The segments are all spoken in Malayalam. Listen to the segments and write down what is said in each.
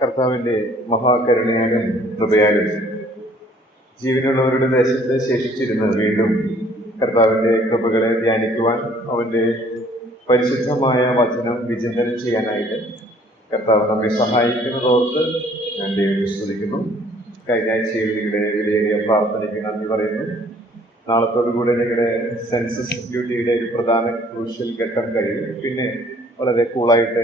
കർത്താവിൻ്റെ മഹാകരുണയാലും കൃപയാലും ജീവനുള്ളവരുടെ ദേശത്ത് ശേഷിച്ചിരുന്ന് വീണ്ടും കർത്താവിൻ്റെ കൃപകളെ ധ്യാനിക്കുവാൻ, അവൻ്റെ പരിശുദ്ധമായ വചനം വിചിന്തനം ചെയ്യാനായിട്ട് കർത്താവ് നമ്മെ സഹായിക്കുന്നതോർത്ത് ഞാൻ ദൈവത്തെ സ്തുതിക്കുന്നു. കഴിഞ്ഞ ആഴ്ചയിൽ നിങ്ങളുടെ വിലയേറിയ പ്രാർത്ഥനയ്ക്ക് നന്ദി പറയുന്നു. നാളത്തോടുകൂടെ നിങ്ങളുടെ സെൻസസ് ഡ്യൂട്ടിയുടെ ഒരു പ്രധാന ക്രൂഷ്യൽ ഘട്ടം കഴിയും. പിന്നെ വളരെ കൂളായിട്ട്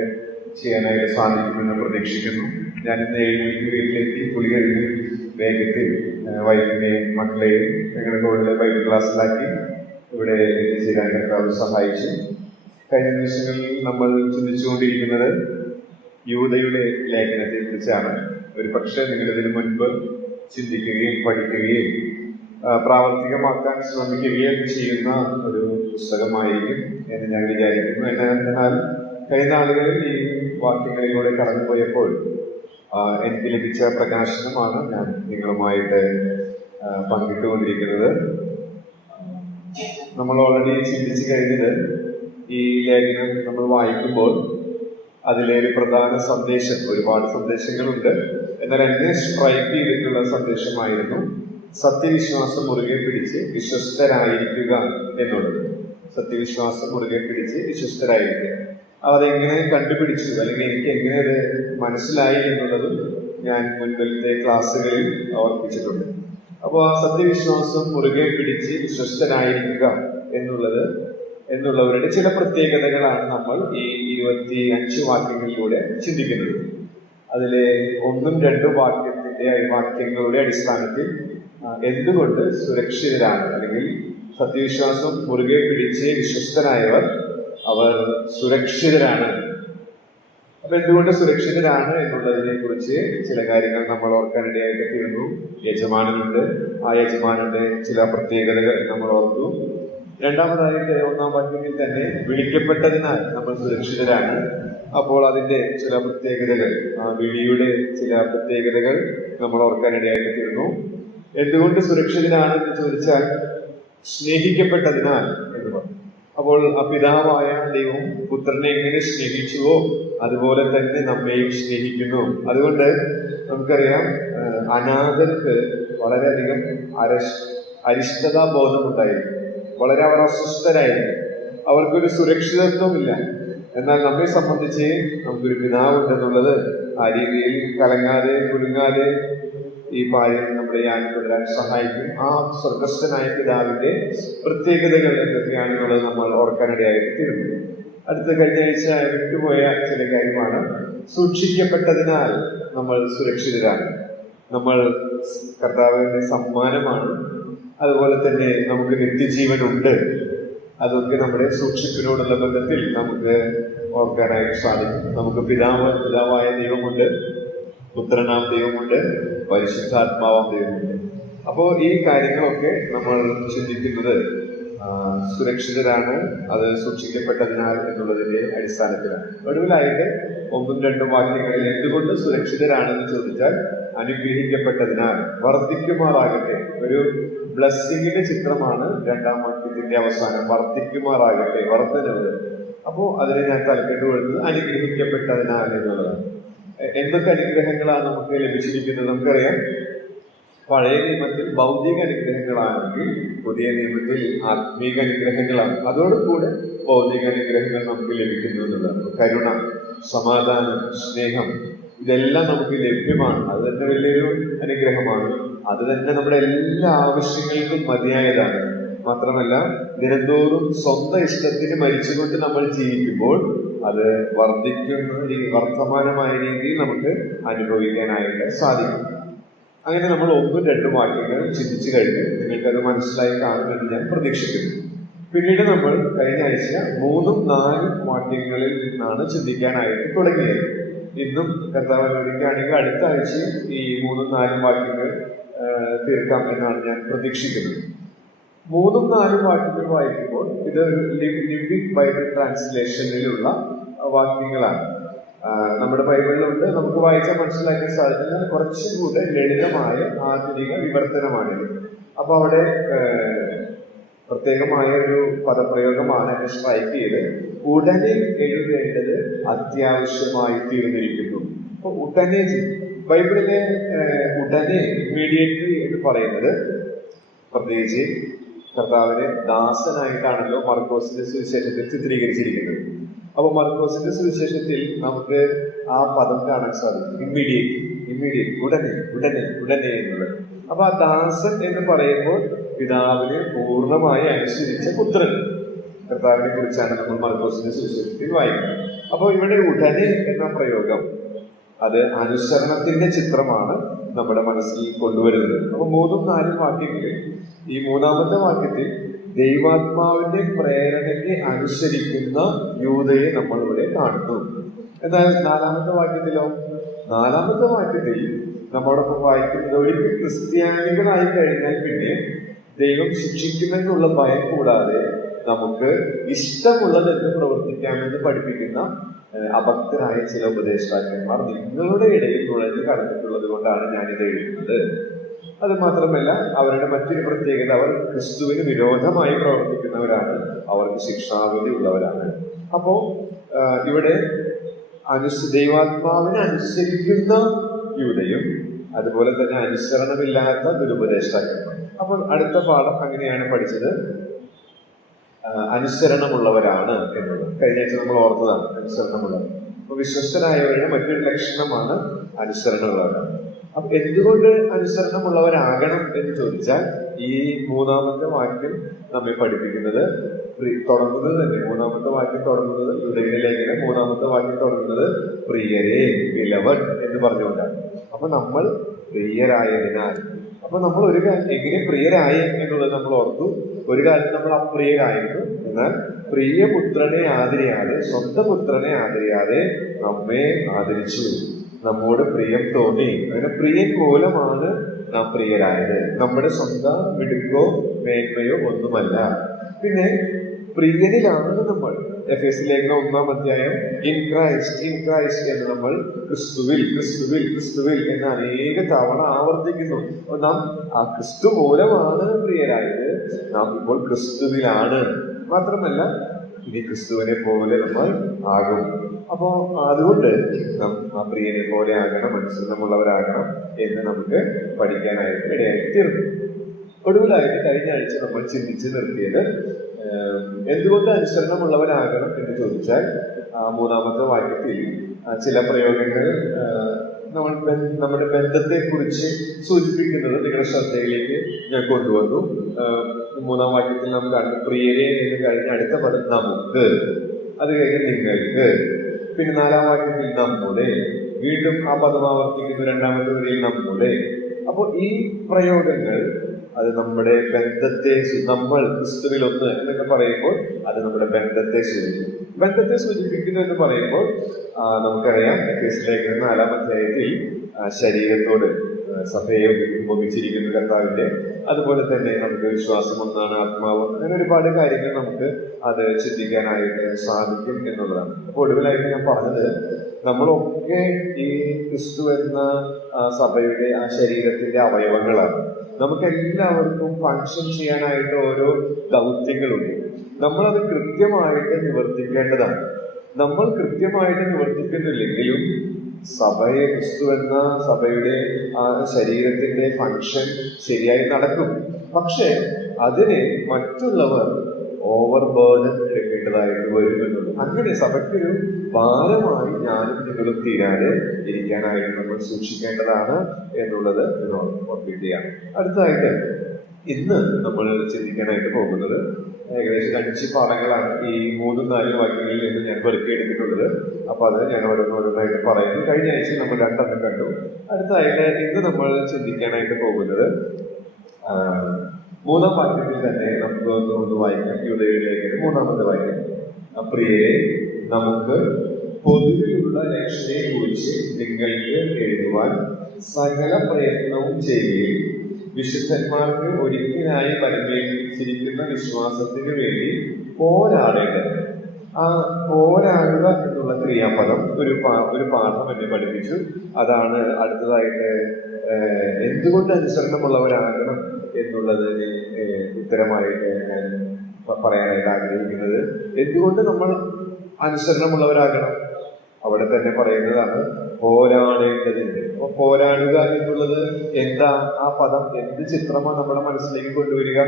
ചെയ്യാനായിട്ട് സാധിക്കുമെന്ന് പ്രതീക്ഷിക്കുന്നു. ഞാനിന്ന് 7 മണിക്ക് വീട്ടിലെത്തി കുളി കഴിഞ്ഞ് വേഗത്തിൽ വൈഫിനെയും മക്കളെയും ഞങ്ങളുടെ കോഴിലെ ബൈബിൾ ക്ലാസ്സിലാക്കി ഇവിടെ എത്തിച്ചേരാൻ കർത്താവ് സഹായിച്ചു. കഴിഞ്ഞ ദിവസങ്ങളിൽ നമ്മൾ ചിന്തിച്ചുകൊണ്ടിരിക്കുന്നത് യൂദയുടെ ലേഖനത്തെ കുറിച്ചാണ്. ഒരു പക്ഷേ നിങ്ങളിതിനു മുൻപ് ചിന്തിക്കുകയും പഠിക്കുകയും പ്രാവർത്തികമാക്കാൻ ശ്രമിക്കുകയും ചെയ്യുന്ന ഒരു പുസ്തകമായിരിക്കും എന്ന് ഞാൻ വിചാരിക്കുന്നു. എന്നാൽ കഴിഞ്ഞ നാളുകളിൽ ഈ വാക്യങ്ങളിലൂടെ കടന്നുപോയപ്പോൾ എനിക്ക് ലഭിച്ച പ്രകാശനമാണ് ഞാൻ നിങ്ങളുമായിട്ട് പങ്കിട്ടുകൊണ്ടിരിക്കുന്നത്. നമ്മൾ ഓൾറെഡി ചിന്തിച്ചു കഴിഞ്ഞത് ഈ ലേഖനം നമ്മൾ വായിക്കുമ്പോൾ അതിലെ ഒരു പ്രധാന സന്ദേശം, ഒരുപാട് സന്ദേശങ്ങളുണ്ട്, എന്നാൽ എന്നെ സ്ട്രൈക്ക് ചെയ്തിട്ടുള്ള സന്ദേശമായിരുന്നു സത്യവിശ്വാസം മുറുകെ പിടിച്ച് വിശ്വസ്തരായിരിക്കുക എന്നുള്ളത്. സത്യവിശ്വാസം മുറുകെ പിടിച്ച് വിശ്വസ്തരായിരിക്കുക. അതെങ്ങനെ കണ്ടുപിടിച്ചു, അല്ലെങ്കിൽ എനിക്ക് എങ്ങനെ അത് മനസ്സിലായി എന്നുള്ളതും ഞാൻ മുൻപിലത്തെ ക്ലാസ്സുകളിൽ ഓർപ്പിച്ചിട്ടുണ്ട്. അപ്പോൾ ആ സത്യവിശ്വാസം മുറുകെ പിടിച്ച് വിശ്വസ്തരായിരിക്കുക എന്നുള്ളവരുടെ ചില പ്രത്യേകതകളാണ് നമ്മൾ ഈ 25 വാക്യങ്ങളിലൂടെ ചിന്തിക്കുന്നത്. അതിലെ 1ഉം 2ഉം വാക്യങ്ങളുടെ അടിസ്ഥാനത്തിൽ എന്തുകൊണ്ട് സുരക്ഷിതരാണ്, അല്ലെങ്കിൽ സത്യവിശ്വാസം മുറുകെ പിടിച്ച് വിശ്വസ്തരായവർ അവർ സുരക്ഷിതരാണ്. അപ്പൊ എന്തുകൊണ്ട് സുരക്ഷിതരാണ് എന്നുള്ളതിനെ കുറിച്ച് ചില കാര്യങ്ങൾ നമ്മൾ ഓർക്കാനിടയായിട്ട് തീർന്നു. യജമാനനുണ്ട്, ആ യജമാനന്റെ ചില പ്രത്യേകതകൾ നമ്മൾ ഓർത്തു. രണ്ടാമതായിട്ട് 1ആം വാക്യത്തിൽ തന്നെ വിളിക്കപ്പെട്ടതിനാൽ നമ്മൾ സുരക്ഷിതരാണ്. അപ്പോൾ അതിന്റെ ചില പ്രത്യേകതകൾ, ആ വിളിയുടെ ചില പ്രത്യേകതകൾ നമ്മൾ ഓർക്കാനിടയായിട്ട് തീർന്നു. എന്തുകൊണ്ട് സുരക്ഷിതരാണെന്ന് ചോദിച്ചാൽ സ്നേഹിക്കപ്പെട്ടതിനാൽ എന്ന് പറഞ്ഞു. അപ്പോൾ ആ പിതാവായ ദൈവം പുത്രനെ എങ്ങനെ സ്നേഹിച്ചുവോ അതുപോലെ തന്നെ നമ്മെയും സ്നേഹിക്കുന്നു. അതുകൊണ്ട് നമുക്കറിയാം, അനാഥർക്ക് വളരെയധികം അരിഷ്ടതാ ബോധമുണ്ടായിരിക്കും. വളരെ അവർ അസ്വസ്ഥരായിരിക്കും, അവർക്കൊരു സുരക്ഷിതത്വമില്ല. എന്നാൽ നമ്മെ സംബന്ധിച്ച് നമുക്കൊരു പിതാവുണ്ടെന്നുള്ളത് ആ രീതിയിൽ കലങ്ങാതെ കുലുങ്ങാതെ ഈ പായം നമ്മുടെ യാനം തുടരാൻ സഹായിക്കും. ആ സ്വർഗസ്ഥനായ പിതാവിന്റെ പ്രത്യേകതകൾ എന്തൊക്കെയാണെന്നുള്ളത് നമ്മൾ ഓർക്കാനിടയായിട്ട് തീർന്നു. അടുത്ത കഴിഞ്ഞ ആഴ്ച വിട്ടുപോയ ചില കാര്യമാണ് സൂക്ഷിക്കപ്പെട്ടതിനാൽ നമ്മൾ സുരക്ഷിതരാണ്. നമ്മൾ കർത്താവിന്റെ സമ്മാനമാണ്. അതുപോലെ തന്നെ നമുക്ക് നിത്യജീവനുണ്ട്. അതൊക്കെ നമ്മുടെ സൂക്ഷിപ്പിനോടുള്ള ബന്ധത്തിൽ നമുക്ക് ഓർക്കാനായിട്ട് സാധിക്കും. നമുക്ക് പിതാവായ ദൈവമുണ്ട്, പുത്രനാം ദൈവമുണ്ട്, പരിശുദ്ധാത്മാവാം ദൈവമുണ്ട്. അപ്പോൾ ഈ കാര്യങ്ങളൊക്കെ നമ്മൾ ചിന്തിക്കുന്നത് സുരക്ഷിതരാണ്, അത് സൂക്ഷിക്കപ്പെട്ടതിനാൽ എന്നുള്ളതിന്റെ അടിസ്ഥാനത്തിലാണ്. ഒടുവിലായിട്ട് 1ഉം 2ഉം വാക്യങ്ങളിൽ എന്തുകൊണ്ട് സുരക്ഷിതരാണെന്ന് ചോദിച്ചാൽ അനുഗ്രഹിക്കപ്പെട്ടതിനാൽ വർദ്ധിക്കുമാറാകട്ടെ. ഒരു ബ്ലെസ്സിങ്ങിന്റെ ചിത്രമാണ് 2ആം വാക്യത്തിന്റെ അവസാനം. വർദ്ധിക്കുമാറാകട്ടെ, വർദ്ധനവ്. അപ്പോൾ അതിനെ ഞാൻ തലക്കെട്ട് കൊടുത്തത് അനുഗ്രഹിക്കപ്പെട്ടതിനാൽ എന്നുള്ളതാണ്. എന്തൊക്കെ അനുഗ്രഹങ്ങളാണ് നമുക്ക് ലഭിച്ചിരിക്കുന്നത്? നമുക്കറിയാം, പഴയ നിയമത്തിൽ ഭൗതിക അനുഗ്രഹങ്ങളാണെങ്കിൽ പുതിയ നിയമത്തിൽ ആത്മീക അനുഗ്രഹങ്ങളാണ്. അതോടുകൂടെ ഭൗതിക അനുഗ്രഹങ്ങൾ നമുക്ക് ലഭിക്കുന്നു എന്നുള്ളതാണ്. കരുണ, സമാധാനം, സ്നേഹം, ഇതെല്ലാം നമുക്ക് ലഭ്യമാണ്. അത് തന്നെ വലിയൊരു അനുഗ്രഹമാണ്. അത് തന്നെ നമ്മുടെ എല്ലാ ആവശ്യങ്ങൾക്കും മതിയായതാണ്. മാത്രമല്ല, ദിനംതോറും സ്വന്തം ഇഷ്ടത്തിന് മരിച്ചുകൊണ്ട് നമ്മൾ ജീവിക്കുമ്പോൾ അത് വർദ്ധമാനമായ രീതിയിൽ നമുക്ക് അനുഭവിക്കാനായിട്ട് സാധിക്കും. അങ്ങനെ നമ്മൾ 1ഉം 2ഉം വാക്യങ്ങൾ ചിന്തിച്ചു കഴിഞ്ഞു. നിങ്ങൾക്കത് മനസ്സിലായി കാണുമെന്ന് ഞാൻ പ്രതീക്ഷിക്കുന്നു. പിന്നീട് നമ്മൾ കഴിഞ്ഞ ആഴ്ച 3ഉം 4ഉം വാക്യങ്ങളിൽ നിന്നാണ് ചിന്തിക്കാനായിട്ട് തുടങ്ങിയത്. ഇന്നും കർത്താവ് അനുവദിക്കുകയാണെങ്കിൽ അടുത്ത ആഴ്ച ഈ 3ഉം 4ഉം വാക്യങ്ങൾ തീർക്കാം എന്നാണ് ഞാൻ പ്രതീക്ഷിക്കുന്നത്. 3ഉം 4ഉം വാക്യങ്ങൾ വായിക്കുമ്പോൾ ഇത് ലിവിംഗ് ബൈബിൾ ട്രാൻസ്ലേഷനിലുള്ള വാക്യങ്ങളാണ്. നമ്മുടെ ബൈബിളിലുണ്ട്, നമുക്ക് വായിച്ചാൽ മനസ്സിലാക്കാൻ സാധിക്കുന്ന കുറച്ചും കൂടെ ലളിതമായ ആധുനിക വിവർത്തനമാണിത്. അപ്പൊ അവിടെ പ്രത്യേകമായ ഒരു പദപ്രയോഗമാണ് എന്നെ സ്ട്രൈക്ക് ചെയ്ത്. ഉടനെ എഴുതേണ്ടത് അത്യാവശ്യമായി തീർന്നിരിക്കുന്നു. അപ്പൊ ഉടനെ ബൈബിളിലെ ഉടനെ ഇമ്മീഡിയറ്റ്ലി എന്ന് പറയുന്നത് പ്രത്യേകിച്ച് കർത്താവിനെ ദാസനായിട്ടാണല്ലോ മർക്കോസിന്റെ സുവിശേഷത്തിൽ ചിത്രീകരിച്ചിരിക്കുന്നത്. അപ്പൊ മർക്കോസിന്റെ സുവിശേഷത്തിൽ നമുക്ക് ആ പദം കാണാൻ സാധിക്കും, ഇമ്മീഡിയറ്റ്, ഉടനെ എന്നുള്ളത്. അപ്പൊ ആ ദാസൻ എന്ന് പറയുമ്പോൾ പിതാവിനെ പൂർണ്ണമായി അനുസരിച്ച പുത്രൻ, കർത്താവിനെ കുറിച്ചാണ് നമ്മൾ മർക്കോസിന്റെ സുവിശേഷത്തിൽ വായിക്കുന്നത്. അപ്പോൾ ഇവിടെ ഉടനെ എന്ന പ്രയോഗം അത് അനുസരണത്തിന്റെ ചിത്രമാണ് നമ്മുടെ മനസ്സിൽ കൊണ്ടുവരുന്നത്. അപ്പൊ 3-4 വാക്യങ്ങളിൽ ഈ 3-ാമത്തെ വാക്യത്തിൽ ദൈവാത്മാവിന്റെ പ്രേരണയ്ക്ക് അനുസരിക്കുന്ന യൂദയെ നമ്മൾ ഇവിടെ കാണുന്നു. എന്നാൽ 4-ാമത്തെ വാക്യത്തിലോ, 4-ാമത്തെ വാക്യത്തിൽ നമ്മോടൊപ്പം വായിക്കുന്നത് ഒരിക്കൽ ക്രിസ്ത്യാനികളായി കഴിഞ്ഞാൽ പിന്നെ ദൈവം ശിക്ഷിക്കുമെന്നുള്ള ഭയം കൂടാതെ നമുക്ക് ഇഷ്ടമുള്ളതെന്ന് പ്രവർത്തിക്കാമെന്ന് പഠിപ്പിക്കുന്ന അഭക്തരായ ചില ഉപദേഷ്ടാക്കന്മാർ നിങ്ങളുടെ ഇടയിൽ നുഴഞ്ഞു കടന്നിട്ടുള്ളത് കൊണ്ടാണ് ഞാനിത് എഴുതുന്നത്. അത് മാത്രമല്ല, അവരുടെ മറ്റൊരു പ്രത്യേകത, അവർ ക്രിസ്തുവിന് വിരോധമായി പ്രവർത്തിക്കുന്നവരാണ്, അവർക്ക് ശിക്ഷാവിധി ഉള്ളവരാണ്. അപ്പോ ഇവിടെ ദൈവാത്മാവിനെ അനുസരിക്കുന്ന യൂദയും അതുപോലെ തന്നെ അനുസരണമില്ലാത്ത ദുരുപദേഷ്ടാക്കന്മാർ. അപ്പോൾ അടുത്ത പാഠം അങ്ങനെയാണ് പഠിച്ചത്, അനുസരണമുള്ളവരാണ് എന്നുള്ളത്. കഴിഞ്ഞ ആഴ്ച നമ്മൾ ഓർത്തതാണ് അനുസരണമുള്ളവർ. അപ്പൊ വിശ്വസ്തരായവരുടെ മറ്റൊരു ലക്ഷണമാണ് അനുസരണമുള്ളവരാണ്. അപ്പൊ എന്തുകൊണ്ട് അനുസരണമുള്ളവരാകണം എന്ന് ചോദിച്ചാൽ, ഈ 3-ാമത്തെ വാക്യം നമ്മെ പഠിപ്പിക്കുന്നത് തുടങ്ങുന്നത് തന്നെ, 3-ാമത്തെ വാക്യം തുടങ്ങുന്നത്, യൂദയുടെ ലേഖനം 3-ാമത്തെ വാക്യം തുടങ്ങുന്നത് പ്രിയരേ, ബിലവഡ് എന്ന് പറഞ്ഞുകൊണ്ടാണ്. അപ്പൊ നമ്മൾ പ്രിയരായതിനാൽ, അപ്പൊ നമ്മൾ ഒരു കാലം എങ്ങനെ പ്രിയരായി എന്നുള്ളത് നമ്മൾ ഓർത്തു. ഒരു കാലത്ത് നമ്മൾ അപ്രിയരായിരുന്നു, എന്നാൽ പ്രിയപുത്രനെ ആദരിയാതെ, സ്വന്തം പുത്രനെ ആദരിയാതെ നമ്മെ ആദരിച്ചു, നമ്മോട് പ്രിയം തോന്നി. അങ്ങനെ പ്രിയൻ മൂലമാണ് നാം പ്രിയരായത്, നമ്മുടെ സ്വന്തം മിടുക്കോ മേന്മയോ ഒന്നുമല്ല. പിന്നെ പ്രിയനിലാണ് നമ്മൾ. എഫേസ്യ ലേഖനം 1-ാം അധ്യായം ഇൻ ക്രൈസ്റ്റ് എന്ന് നമ്മൾ ക്രിസ്തുവിൽ എന്ന് അനേക തവണ ആവർത്തിക്കുന്നു. അപ്പൊ നാം ആ ക്രിസ്തു മൂലമാണ് പ്രിയരായത്, നാം ഇപ്പോൾ ക്രിസ്തുവിലാണ്. മാത്രമല്ല ഇനി ക്രിസ്തുവിനെ പോലെ നമ്മൾ ആകും. അപ്പോ അതുകൊണ്ട് നാം ആ പ്രിയനെ പോലെ ആകണം, അനുസരണമുള്ളവരാകണം എന്ന് നമുക്ക് പഠിക്കാനായിട്ട് ഇടയായി തീർന്നു. ഒടുവിലായിട്ട് കഴിഞ്ഞ ആഴ്ച നമ്മൾ ചിന്തിച്ച് നിർത്തിയത് എന്തുകൊണ്ട് അനുസരണമുള്ളവരാകണം എന്ന് ചോദിച്ചാൽ, 3-ാമത്തെ വാക്യത്തിൽ ചില പ്രയോഗങ്ങൾ നമ്മുടെ ബന്ധത്തെ കുറിച്ച് സൂചിപ്പിക്കുന്നത് നിങ്ങളുടെ ശ്രദ്ധയിലേക്ക് ഞാൻ കൊണ്ടുവന്നു. 3-ാം വാക്യത്തിൽ നാം കാണുന്നു പ്രിയരെ എന്ന് കഴിഞ്ഞ അടുത്ത പദം നമുക്ക്, അത് കഴിഞ്ഞ് നിങ്ങൾക്ക്, പിന്നെ 4-ാം വാക്യത്തിൽ നമ്മുടെ, വീണ്ടും ആ പദം ആവർത്തിക്കുന്നു 2-ാമത്തെ വരിയിൽ നമ്മുടെ. അപ്പോൾ ഈ പ്രയോഗങ്ങൾ അത് നമ്മുടെ ബന്ധത്തെ, നമ്മൾ ക്രിസ്തുവിൽ ഒന്ന് എന്നൊക്കെ പറയുമ്പോൾ അത് നമ്മുടെ ബന്ധത്തെ സൂചിപ്പിക്കുന്നു എന്ന് പറയുമ്പോൾ നമുക്കറിയാം എഫേസ്യ ലേഖനം 4-ാം അധ്യായത്തിൽ ശരീരത്തോട് സഭയെ ഉപമിച്ചിരിക്കുന്നു കർത്താവിന്റെ. അതുപോലെ തന്നെ നമുക്ക് വിശ്വാസം ഒന്നാണ്, ആത്മാവ്, അങ്ങനെ ഒരുപാട് കാര്യങ്ങൾ നമുക്ക് അത് ചിന്തിക്കാനായിട്ട് സാധിക്കും എന്നുള്ളതാണ്. അപ്പോൾ ഒടുവിലായിട്ട് ഞാൻ പറഞ്ഞത്, നമ്മളൊക്കെ ഈ ക്രിസ്തു എന്ന സഭയുടെ ആ ശരീരത്തിന്റെ അവയവങ്ങളാണ്. നമുക്ക് എല്ലാവർക്കും ഫങ്ഷൻ ചെയ്യാനായിട്ട് ഓരോ ദൗത്യങ്ങളുണ്ട്. നമ്മളത് കൃത്യമായിട്ട് നിവർത്തിക്കേണ്ടതാണ്. നമ്മൾ കൃത്യമായിട്ട് നിവർത്തിക്കുന്നില്ലെങ്കിലും സഭയെ, ക്രിസ്തു എന്ന സഭയുടെ ആ ശരീരത്തിന്റെ ഫങ്ഷൻ ശരിയായി നടക്കും. പക്ഷെ അതിനെ മറ്റുള്ളവർ ഓവർ ബേർഡൻ എടുക്കേണ്ടതായിട്ട് വരുമെന്നുള്ളൂ. അങ്ങനെ സഭയ്ക്കൊരു ഭാരമായി ഞാനും നിങ്ങളും തീരാതെ ഇരിക്കാനായിട്ട് നമ്മൾ സൂക്ഷിക്കേണ്ടതാണ് എന്നുള്ളത് ഓർമ്മിക്കുകയാണ്. അടുത്തതായിട്ട് ഇന്ന് നമ്മൾ ചിന്തിക്കാനായിട്ട് പോകുന്നത് ഏകദേശം 5 പാഠങ്ങളാണ് ഈ 3-4 വാക്യങ്ങളിൽ നിന്ന് ഞാൻ പെറുക്കിയെടുത്തിട്ടുള്ളത്. അപ്പൊ അത് ഞാൻ ഓരോന്നായിട്ട് പറയുന്നു. കഴിഞ്ഞ ആഴ്ച നമ്മൾ 2 കണ്ടു. അടുത്തതായിട്ട് ഇന്ന് നമ്മൾ ചിന്തിക്കാനായിട്ട് പോകുന്നത് 3-ാം വാക്യത്തിൽ തന്നെ നമുക്ക് ഒന്ന് വായിക്കാം. യൂദയുടെ ലേഖനം 3-ാമത്തെ വാക്യം, പ്രിയരെ, നമുക്ക് പൊതുവിലുള്ള രക്ഷയെ കുറിച്ച് നിങ്ങൾക്ക് എഴുതുവാൻ സകല പ്രയത്നവും ചെയ്യുകയും വിശുദ്ധന്മാർക്ക് ഒരിക്കലായി പരമേൽപ്പിച്ചിരിക്കുന്ന വിശ്വാസത്തിന് വേണ്ടി പോരാടേണ്ടത്. ആ പോരാടുക എന്നുള്ള ക്രിയാപദം ഒരു പാഠം എന്നെ പഠിപ്പിച്ചു. അതാണ് അടുത്തതായിട്ട് എന്തുകൊണ്ട് അനുസരണമുള്ളവരാകണം എന്നുള്ളത് ഉത്തരമായിട്ട് ഞാൻ പറയാനായിട്ട് ആഗ്രഹിക്കുന്നത്. എന്തുകൊണ്ട് നമ്മൾ അനുസരണമുള്ളവരാകണം? അവിടെ തന്നെ പറയുന്നതാണ്, പോരാടേണ്ടതുണ്ട്. അപ്പൊ പോരാടുക എന്നുള്ളത് എന്താ? ആ പദം എന്ത് ചിത്രമാണ് നമ്മുടെ മനസ്സിലേക്ക് കൊണ്ടുവരിക?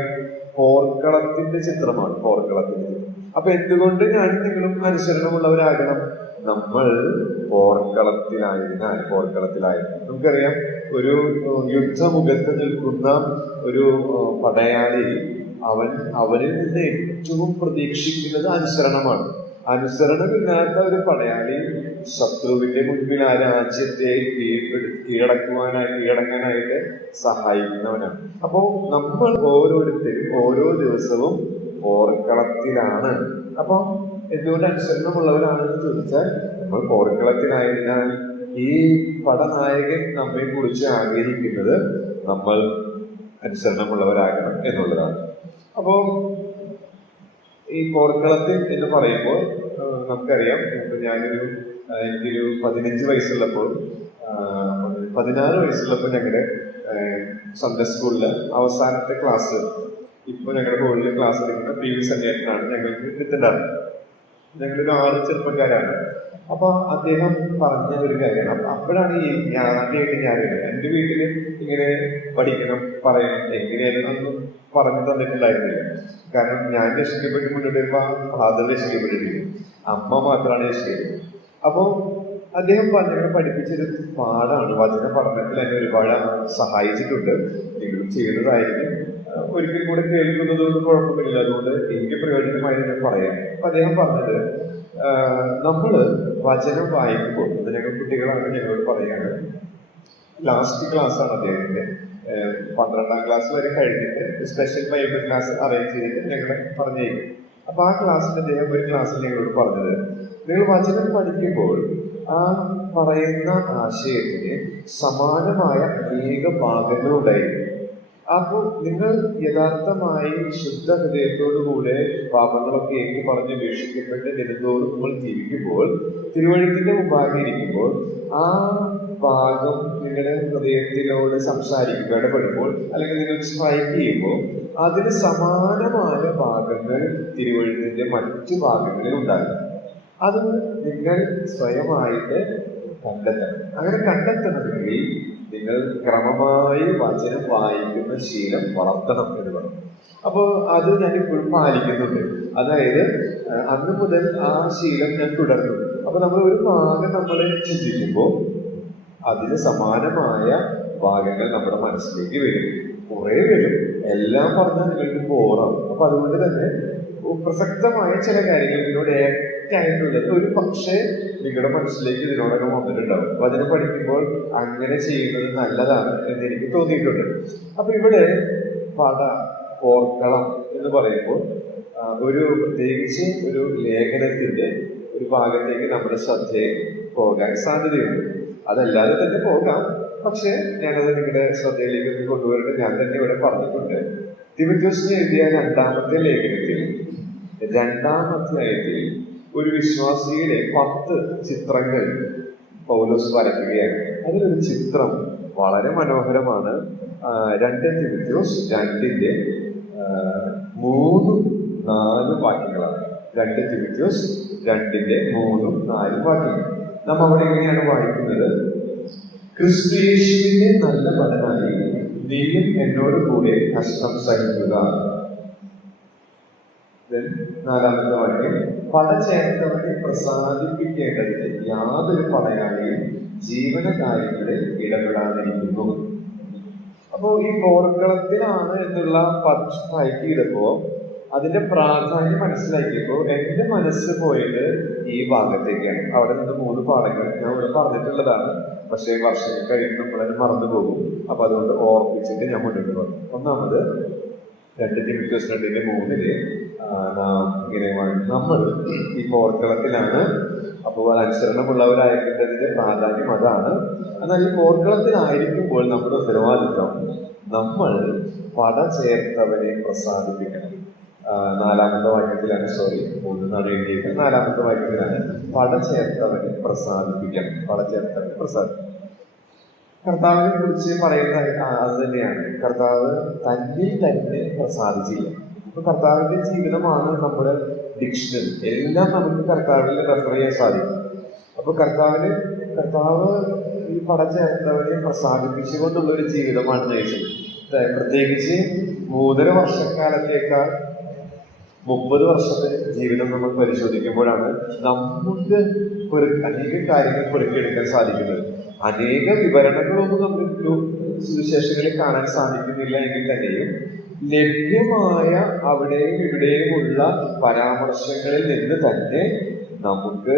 പോർക്കളത്തിന്റെ ചിത്രമാണ്. പോർക്കളത്തിന്റെ ചിത്രം. അപ്പൊ എന്തുകൊണ്ട് ഞാൻ നിങ്ങളും അനുസരണമുള്ളവരാകണം? നമ്മൾ പോർക്കളത്തിലായതിനാൽ നമുക്കറിയാം, ഒരു യുദ്ധമുഖത്ത് നിൽക്കുന്ന ഒരു പടയാളി അവനിൽ നിന്ന് ഏറ്റവും പ്രതീക്ഷിക്കുന്നത് അനുസരണമാണ്. അനുസരണമില്ലാത്ത ഒരു പടയാളി ശത്രുവിന്റെ മുൻപിൽ ആ രാജ്യത്തെ കീഴടങ്ങാനായിട്ട് സഹായിക്കുന്നവനാണ്. അപ്പോ നമ്മൾ ഓരോരുത്തരും ഓരോ ദിവസവും പോർക്കളത്തിലാണ്. അപ്പൊ എന്തുകൊണ്ട് അനുസരണമുള്ളവരാണെന്ന് ചോദിച്ചാൽ, നമ്മൾ പോർക്കളത്തിലായതിനാൽ ഈ പടനായകൻ നമ്മെ കുറിച്ച് ആഗ്രഹിക്കുന്നത് നമ്മൾ അനുസരണമുള്ളവരാകണം എന്നുള്ളതാണ്. അപ്പോ ഈ പോർക്കളത്തിൽ എന്ന് പറയുമ്പോൾ നമുക്കറിയാം, എനിക്കൊരു 15 വയസ്സുള്ളപ്പോൾ 16 വയസ്സുള്ളപ്പോൾ ഞങ്ങളുടെ സൺഡേ സ്കൂളില് അവസാനത്തെ ക്ലാസ്, ഇപ്പൊ ഞങ്ങളുടെ ഹോളിൽ ക്ലാസ് എടുക്കുന്ന PV സന്യാസനാണ് ഞങ്ങൾക്ക് എടുത്തിട്ടുണ്ടായിരുന്നത്. ഞങ്ങളൊരു 6 ചെറുപ്പക്കാരാണ്. അപ്പൊ അദ്ദേഹം പറഞ്ഞ ഒരു കാര്യമാണ്. അപ്പോഴാണ് ആദ്യമായിട്ട് ഞാൻ എന്റെ വീട്ടില് ഇങ്ങനെ പഠിക്കണം, പറയണം, എങ്ങനെയായിരുന്നു പറഞ്ഞു തന്നിട്ടുണ്ടായിരുന്നില്ല. കാരണം ഞാൻ രക്ഷിക്കപ്പെട്ട് മുന്നോട്ട് വരുമ്പോ ഫാദർ രക്ഷിക്കപ്പെട്ടിട്ടില്ല, അമ്മ മാത്രമാണ് രക്ഷിക്കപ്പെട്ടത്. അപ്പോ അദ്ദേഹം ഞങ്ങളെ പഠിപ്പിച്ചൊരു പാഠമാണ്. വചന പഠനത്തിൽ എന്നെ ഒരുപാട് സഹായിച്ചിട്ടുണ്ട്. നിങ്ങളും ചെയ്യുന്നതായിരിക്കും. ഒരിക്കൽ കൂടെ കേൾക്കുന്നതൊന്നും കുഴപ്പമില്ല, അതുകൊണ്ട് എനിക്ക് പ്രയോജനമായി ഞാൻ പറയാം. അപ്പൊ അദ്ദേഹം പറഞ്ഞത്, നമ്മള് വചനം വായിക്കുമ്പോൾ, ഞങ്ങൾ കുട്ടികളാണ്, ഞങ്ങളോട് പറയാണ്, ലാസ്റ്റ് ക്ലാസ് ആണ് അദ്ദേഹത്തിന്റെ, 12ാം ക്ലാസ് വരെ കഴിഞ്ഞിട്ട് സ്പെഷ്യൽ ബൈബിൾ ക്ലാസ് അറേഞ്ച് ചെയ്തിട്ട് ഞങ്ങളെ പറഞ്ഞേക്കും. അപ്പൊ ആ ക്ലാസ്സിൽ അദ്ദേഹം ഒരു ക്ലാസ്സിൽ ഞങ്ങളോട് പറഞ്ഞത്, നിങ്ങൾ വചനം പഠിക്കുമ്പോൾ ആ പറയുന്ന ആശയത്തിന് സമാനമായ അനേക ഭാഗങ്ങളുണ്ടായിരിക്കും. അപ്പോൾ നിങ്ങൾ യഥാർത്ഥമായി ശുദ്ധ ഹൃദയത്തോടുകൂടെ പാപങ്ങളൊക്കെ ഏറ്റു പറഞ്ഞ് വീക്ഷിക്കപ്പെട്ട് ദിനത്തോടും നമ്മൾ ജീവിക്കുമ്പോൾ, തിരുവഴുത്തിന്റെ മുമ്പാകെ ഇരിക്കുമ്പോൾ, ആ ഭാഗം നിങ്ങളുടെ ഹൃദയത്തിനോട് സംസാരിക്കുക, ഇടപെടുമ്പോൾ, അല്ലെങ്കിൽ നിങ്ങൾ സ്ട്രൈക്ക് ചെയ്യുമ്പോൾ അതിന് സമാനമായ ഭാഗങ്ങൾ തിരുവഴുത്തിന്റെ മറ്റു ഭാഗങ്ങളിൽ ഉണ്ടാകും. അത് നിങ്ങൾ സ്വയമായിട്ട് കണ്ടെത്തണം. അങ്ങനെ കണ്ടെത്തണമെങ്കിൽ നിങ്ങൾ ക്രമമായി വചനം വായിക്കുന്ന ശീലം വളർത്തണം എന്ന് പറഞ്ഞു. അപ്പൊ അത് ഞാൻ ഇപ്പോഴും പാലിക്കുന്നുണ്ട്. അതായത് അന്ന് മുതൽ ആ ശീലം ഞാൻ തുടർന്നു. അപ്പൊ നമ്മൾ ഒരു ഭാഗം നമ്മൾ ചിന്തിക്കുമ്പോൾ അതിന് സമാനമായ ഭാഗങ്ങൾ നമ്മുടെ മനസ്സിലേക്ക് വരും. കുറെ വരും, എല്ലാം പറഞ്ഞാൽ നിങ്ങൾക്ക് ബോറാവും. അപ്പൊ അതുകൊണ്ട് തന്നെ പ്രസക്തമായ ചില കാര്യങ്ങൾ ഇതിനോട് ആയിട്ടുള്ളത് ഒരു പക്ഷേ നിങ്ങളുടെ മനസ്സിലേക്ക് ഇതിനോടൊക്കെ വന്നിട്ടുണ്ടാവും. വചനം പഠിക്കുമ്പോൾ അങ്ങനെ ചെയ്യുന്നത് നല്ലതാണ് എന്ന് എനിക്ക് തോന്നിയിട്ടുണ്ട്. അപ്പൊ ഇവിടെ പോർക്കളം എന്ന് പറയുമ്പോൾ ഒരു പ്രത്യേകിച്ച് ഒരു ലേഖനത്തിന്റെ ഒരു ഭാഗത്തേക്ക് നമ്മുടെ ശ്രദ്ധയെ പോകാൻ സാധ്യതയുണ്ട്. അതല്ലാതെ തന്നെ പോകാം, പക്ഷെ ഞാനത് നിങ്ങളുടെ ശ്രദ്ധയിലേക്ക് കൊണ്ടുവരേണ്ടത് ഞാൻ തന്നെ ഇവിടെ പറഞ്ഞിട്ടുണ്ട്. തിമോഥെയോസിന് എഴുതിയ 2ാമത്തെ ലേഖനത്തിൽ 2ാം അധ്യായത്തിൽ ഒരു വിശ്വാസിയുടെ 10 ചിത്രങ്ങൾ പൗലോസ് വരയ്ക്കുകയാണ്. അതിലൊരു ചിത്രം വളരെ മനോഹരമാണ്. 2 തിമോഥെയോസ് 2-ന്റെ 3-4 വാക്യങ്ങളാണ്. 2 തിമോഥെയോസ് 2-ന്റെ 3-4 വാക്യങ്ങൾ. നാം അവിടെ എങ്ങനെയാണ് വായിക്കുന്നത്? ക്രിസ്തുയേശുവിന്റെ നല്ല മകനായി നീയും എന്നോട് കൂടെ കഷ്ടം സഹിക്കുക. 4ാമത്തെ വാക്യം, പട ചേർത്തവരെ പ്രസാദിപ്പിക്കേണ്ടതിന് യാതൊരു പടയാളിയും ജീവനകാര്യങ്ങളിൽ ഇടപെടാതിരിക്കുന്നു. അപ്പോ ഈ പോർക്കളത്തിലാണ് എന്നുള്ള വായിക്കിയപ്പോ അതിന്റെ പ്രാധാന്യം മനസ്സിലാക്കിയപ്പോ എന്റെ മനസ്സ് പോയത് ഈ ഭാഗത്തേക്കാണ്. അവിടെ നിന്ന് 3 പാഠങ്ങൾ ഞാൻ ഇവിടെ പറഞ്ഞിട്ടുള്ളതാണ്, പക്ഷേ വർഷങ്ങൾ കഴിയുമ്പോൾ നമ്മളത് മറന്നുപോകും. അപ്പൊ അതുകൊണ്ട് ഓർപ്പിച്ചിട്ട് ഞാൻ മുന്നോട്ട് പറഞ്ഞു. ഒന്നാമത് 2 തിമോഥെയോസ് 2-3 ഇങ്ങനെ നമ്മൾ ഈ പോർക്കളത്തിലാണ്. അപ്പോൾ അനുസരണമുള്ളവരായിരിക്കേണ്ടതിന്റെ പ്രാധാന്യം അതാണ്. എന്നാൽ ഈ പോർക്കളത്തിലായിരിക്കുമ്പോൾ നമ്മുടെ ഉത്തരവാദിത്വം നമ്മൾ പട ചേർത്തവനെ പ്രസാദിപ്പിക്കണം. 4ാമത്തെ വാക്യത്തിലാണ്, 3 എഴുതിയിട്ട് 4ാമത്തെ വാക്യത്തിലാണ് പട ചേർത്തവനെ പ്രസാദിപ്പിക്കണം. പട ചേർത്തവനെ പ്രസാദിപ്പിക്കണം. കർത്താവിനെ കുറിച്ച് പറയുന്ന അത് തന്നെയാണ്. കർത്താവ് തന്നിൽ തന്നെ പ്രസാദിച്ചില്ല. അപ്പൊ കർത്താവിന്റെ ജീവിതമാണ് നമ്മുടെ ഡിക്ഷണറി. എല്ലാം നമുക്ക് കർത്താവിൽ റെഫർ ചെയ്യാൻ സാധിക്കും. അപ്പൊ കർത്താവിന് കർത്താവ് ഈ പടച്ചേർത്തവരെ പ്രസാദിപ്പിച്ചുകൊണ്ടുള്ള ഒരു ജീവിതമാണ് നയിച്ചത്. പ്രത്യേകിച്ച് 3.5 വർഷക്കാലത്തേക്കാൾ 30 വർഷത്തെ ജീവിതം നമ്മൾ പരിശോധിക്കുമ്പോഴാണ് നമുക്ക് അനേക കാര്യങ്ങൾ പെറുക്കിയെടുക്കാൻ സാധിക്കുന്നത്. അനേക വിവരണങ്ങളൊന്നും നമുക്ക് സുവിശേഷങ്ങളിൽ കാണാൻ സാധിക്കുന്നില്ല എങ്കിൽ തന്നെയും ലഭ്യമായ അവിടെയും ഇവിടെയുമുള്ള പരാമർശങ്ങളിൽ നിന്ന് തന്നെ നമുക്ക്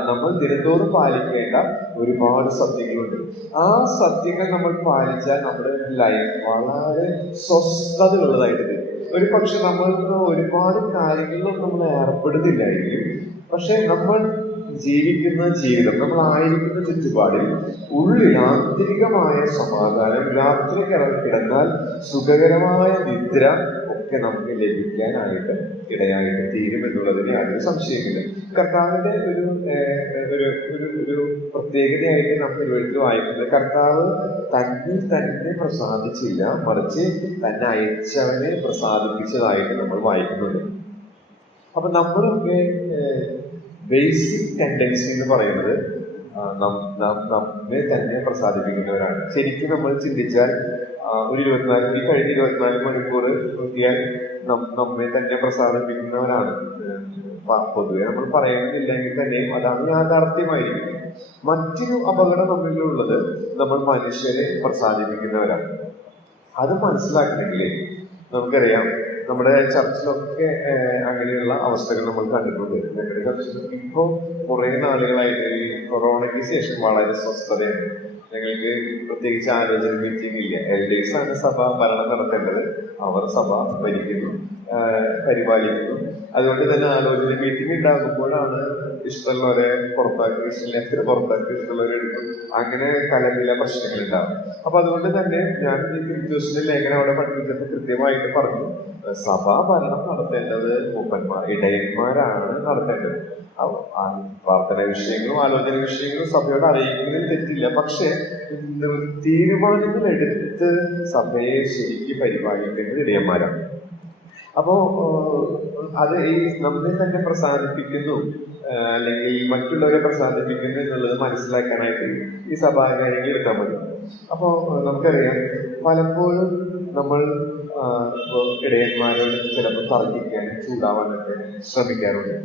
നമ്മൾ ദിനംതോറും പാലിക്കേണ്ട ഒരുപാട് സത്യങ്ങളുണ്ട്. ആ സത്യങ്ങൾ നമ്മൾ പാലിച്ചാൽ നമ്മുടെ ലൈഫ് വളരെ സ്വസ്ഥതയുള്ളതായിട്ട് തരും. ഒരു പക്ഷെ നമ്മൾക്ക് ഒരുപാട് കാര്യങ്ങളിലും നമ്മൾ ഏർപ്പെടുന്നില്ലായിരിക്കും. പക്ഷെ നമ്മൾ ജീവിക്കുന്ന ജീവിതം, നമ്മളായിരിക്കുന്ന ചുറ്റുപാടിൽ ഉള്ളിൽ ആന്തരികമായ സമാധാനം, രാത്രി കിടന്നാൽ സുഖകരമായ നിദ്ര ഒക്കെ നമുക്ക് ലഭിക്കാനായിട്ട് ഇടയായിട്ട് തീരുമെന്നുള്ളതിന് യാതൊരു സംശയമില്ല. കർത്താവിന്റെ ഒരു പ്രത്യേകതയായിട്ട് നമ്മൾ വീട്ടിൽ വായിക്കുന്നത്, കർത്താവ് തന്നിൽ തന്നെ പ്രസാദിച്ചില്ല, മറിച്ച് തന്നെ അയച്ചവനെ പ്രസാദിപ്പിച്ചതായിട്ട് നമ്മൾ വായിക്കുന്നുണ്ട്. അപ്പൊ നമ്മളൊക്കെ ബേസിക് ടെൻഡൻസി എന്ന് പറയുന്നത് നമ്മെ തന്നെ പ്രസാദിപ്പിക്കുന്നവരാണ്. ശരിക്കും നമ്മൾ ചിന്തിച്ചാൽ കഴിഞ്ഞ 24 മണിക്കൂർ നോക്കിയാൽ നമ്മെ തന്നെ പ്രസാദിപ്പിക്കുന്നവരാണ്. പൊതുവെ നമ്മൾ പറയുന്നില്ലെങ്കിൽ തന്നെയും അതാണ് യാഥാർത്ഥ്യമായിരിക്കുന്നത്. മറ്റൊരു അപകടം നമ്മളിലുള്ളത്, നമ്മൾ മനുഷ്യരെ പ്രസാദിപ്പിക്കുന്നവരാണ്. അത് മനസ്സിലാക്കണമെങ്കിൽ നമുക്കറിയാം, നമ്മുടെ ചർച്ചിലൊക്കെ അങ്ങനെയുള്ള അവസ്ഥകൾ നമ്മൾ കണ്ടിട്ടുണ്ട്. നമ്മുടെ ചർച്ചിൽ ഇപ്പോൾ കുറെ നാളുകളായിട്ട് ഈ കൊറോണയ്ക്ക് ശേഷം വളരെ സ്വസ്ഥതയാണ്. ഞങ്ങൾക്ക് പ്രത്യേകിച്ച് ആലോചന മീറ്റിംഗ് ഇല്ല. എൽഡേഴ്സ് ആണ് സഭ ഭരണം നടത്തേണ്ടത്. അവർ സഭ ഭരിക്കുന്നു, പരിപാലിക്കുന്നു. അതുകൊണ്ട് തന്നെ ആലോചന മീറ്റിംഗ് ഉണ്ടാകുമ്പോഴാണ് ഇഷ്ടമുള്ളവരെ പുറത്താക്കി, ഇഷ്ടമില്ലാത്തവരെ പുറത്താക്കി, ഇഷ്ടമുള്ളവരെ എടുക്കും. അങ്ങനെ കലപില പ്രശ്നങ്ങൾ ഉണ്ടാകും. അപ്പൊ അതുകൊണ്ട് തന്നെ ഞാൻ ഈ ക്രിസ്തുവിന്റെ ലേഖനം അവിടെ പഠിപ്പിച്ചപ്പോൾ കൃത്യമായിട്ട് പറഞ്ഞു, സഭാ ഭരണം നടത്തേണ്ടത് മൂപ്പന്മാർ, ഇടയന്മാരാണ് നടത്തേണ്ടത്. പ്രാർത്ഥന വിഷയങ്ങളും ആലോചന വിഷയങ്ങളും സഭയോട് അറിയിക്കുന്നതിൽ തെറ്റില്ല. പക്ഷെ തീരുമാനങ്ങൾ എടുത്ത് സഭയെ ശരിക്കും പരിപാലിക്കേണ്ടത് ഇടയന്മാരാണ്. അപ്പോ അത് ഈ നമ്മെ തന്നെ പ്രസാദിപ്പിക്കുന്നു അല്ലെങ്കിൽ മറ്റുള്ളവരെ പ്രസാദിപ്പിക്കുന്നു എന്നുള്ളത് മനസ്സിലാക്കാനായിട്ട് ഈ സഭാകാര്യങ്ങൾ എടുത്താൽ മതി. അപ്പോ നമുക്കറിയാം, പലപ്പോഴും നമ്മൾ ഇടയന്മാരോട് ചിലപ്പോൾ തർക്കിക്കാൻ, ചൂടാവാനൊക്കെ ശ്രമിക്കാറുണ്ട്.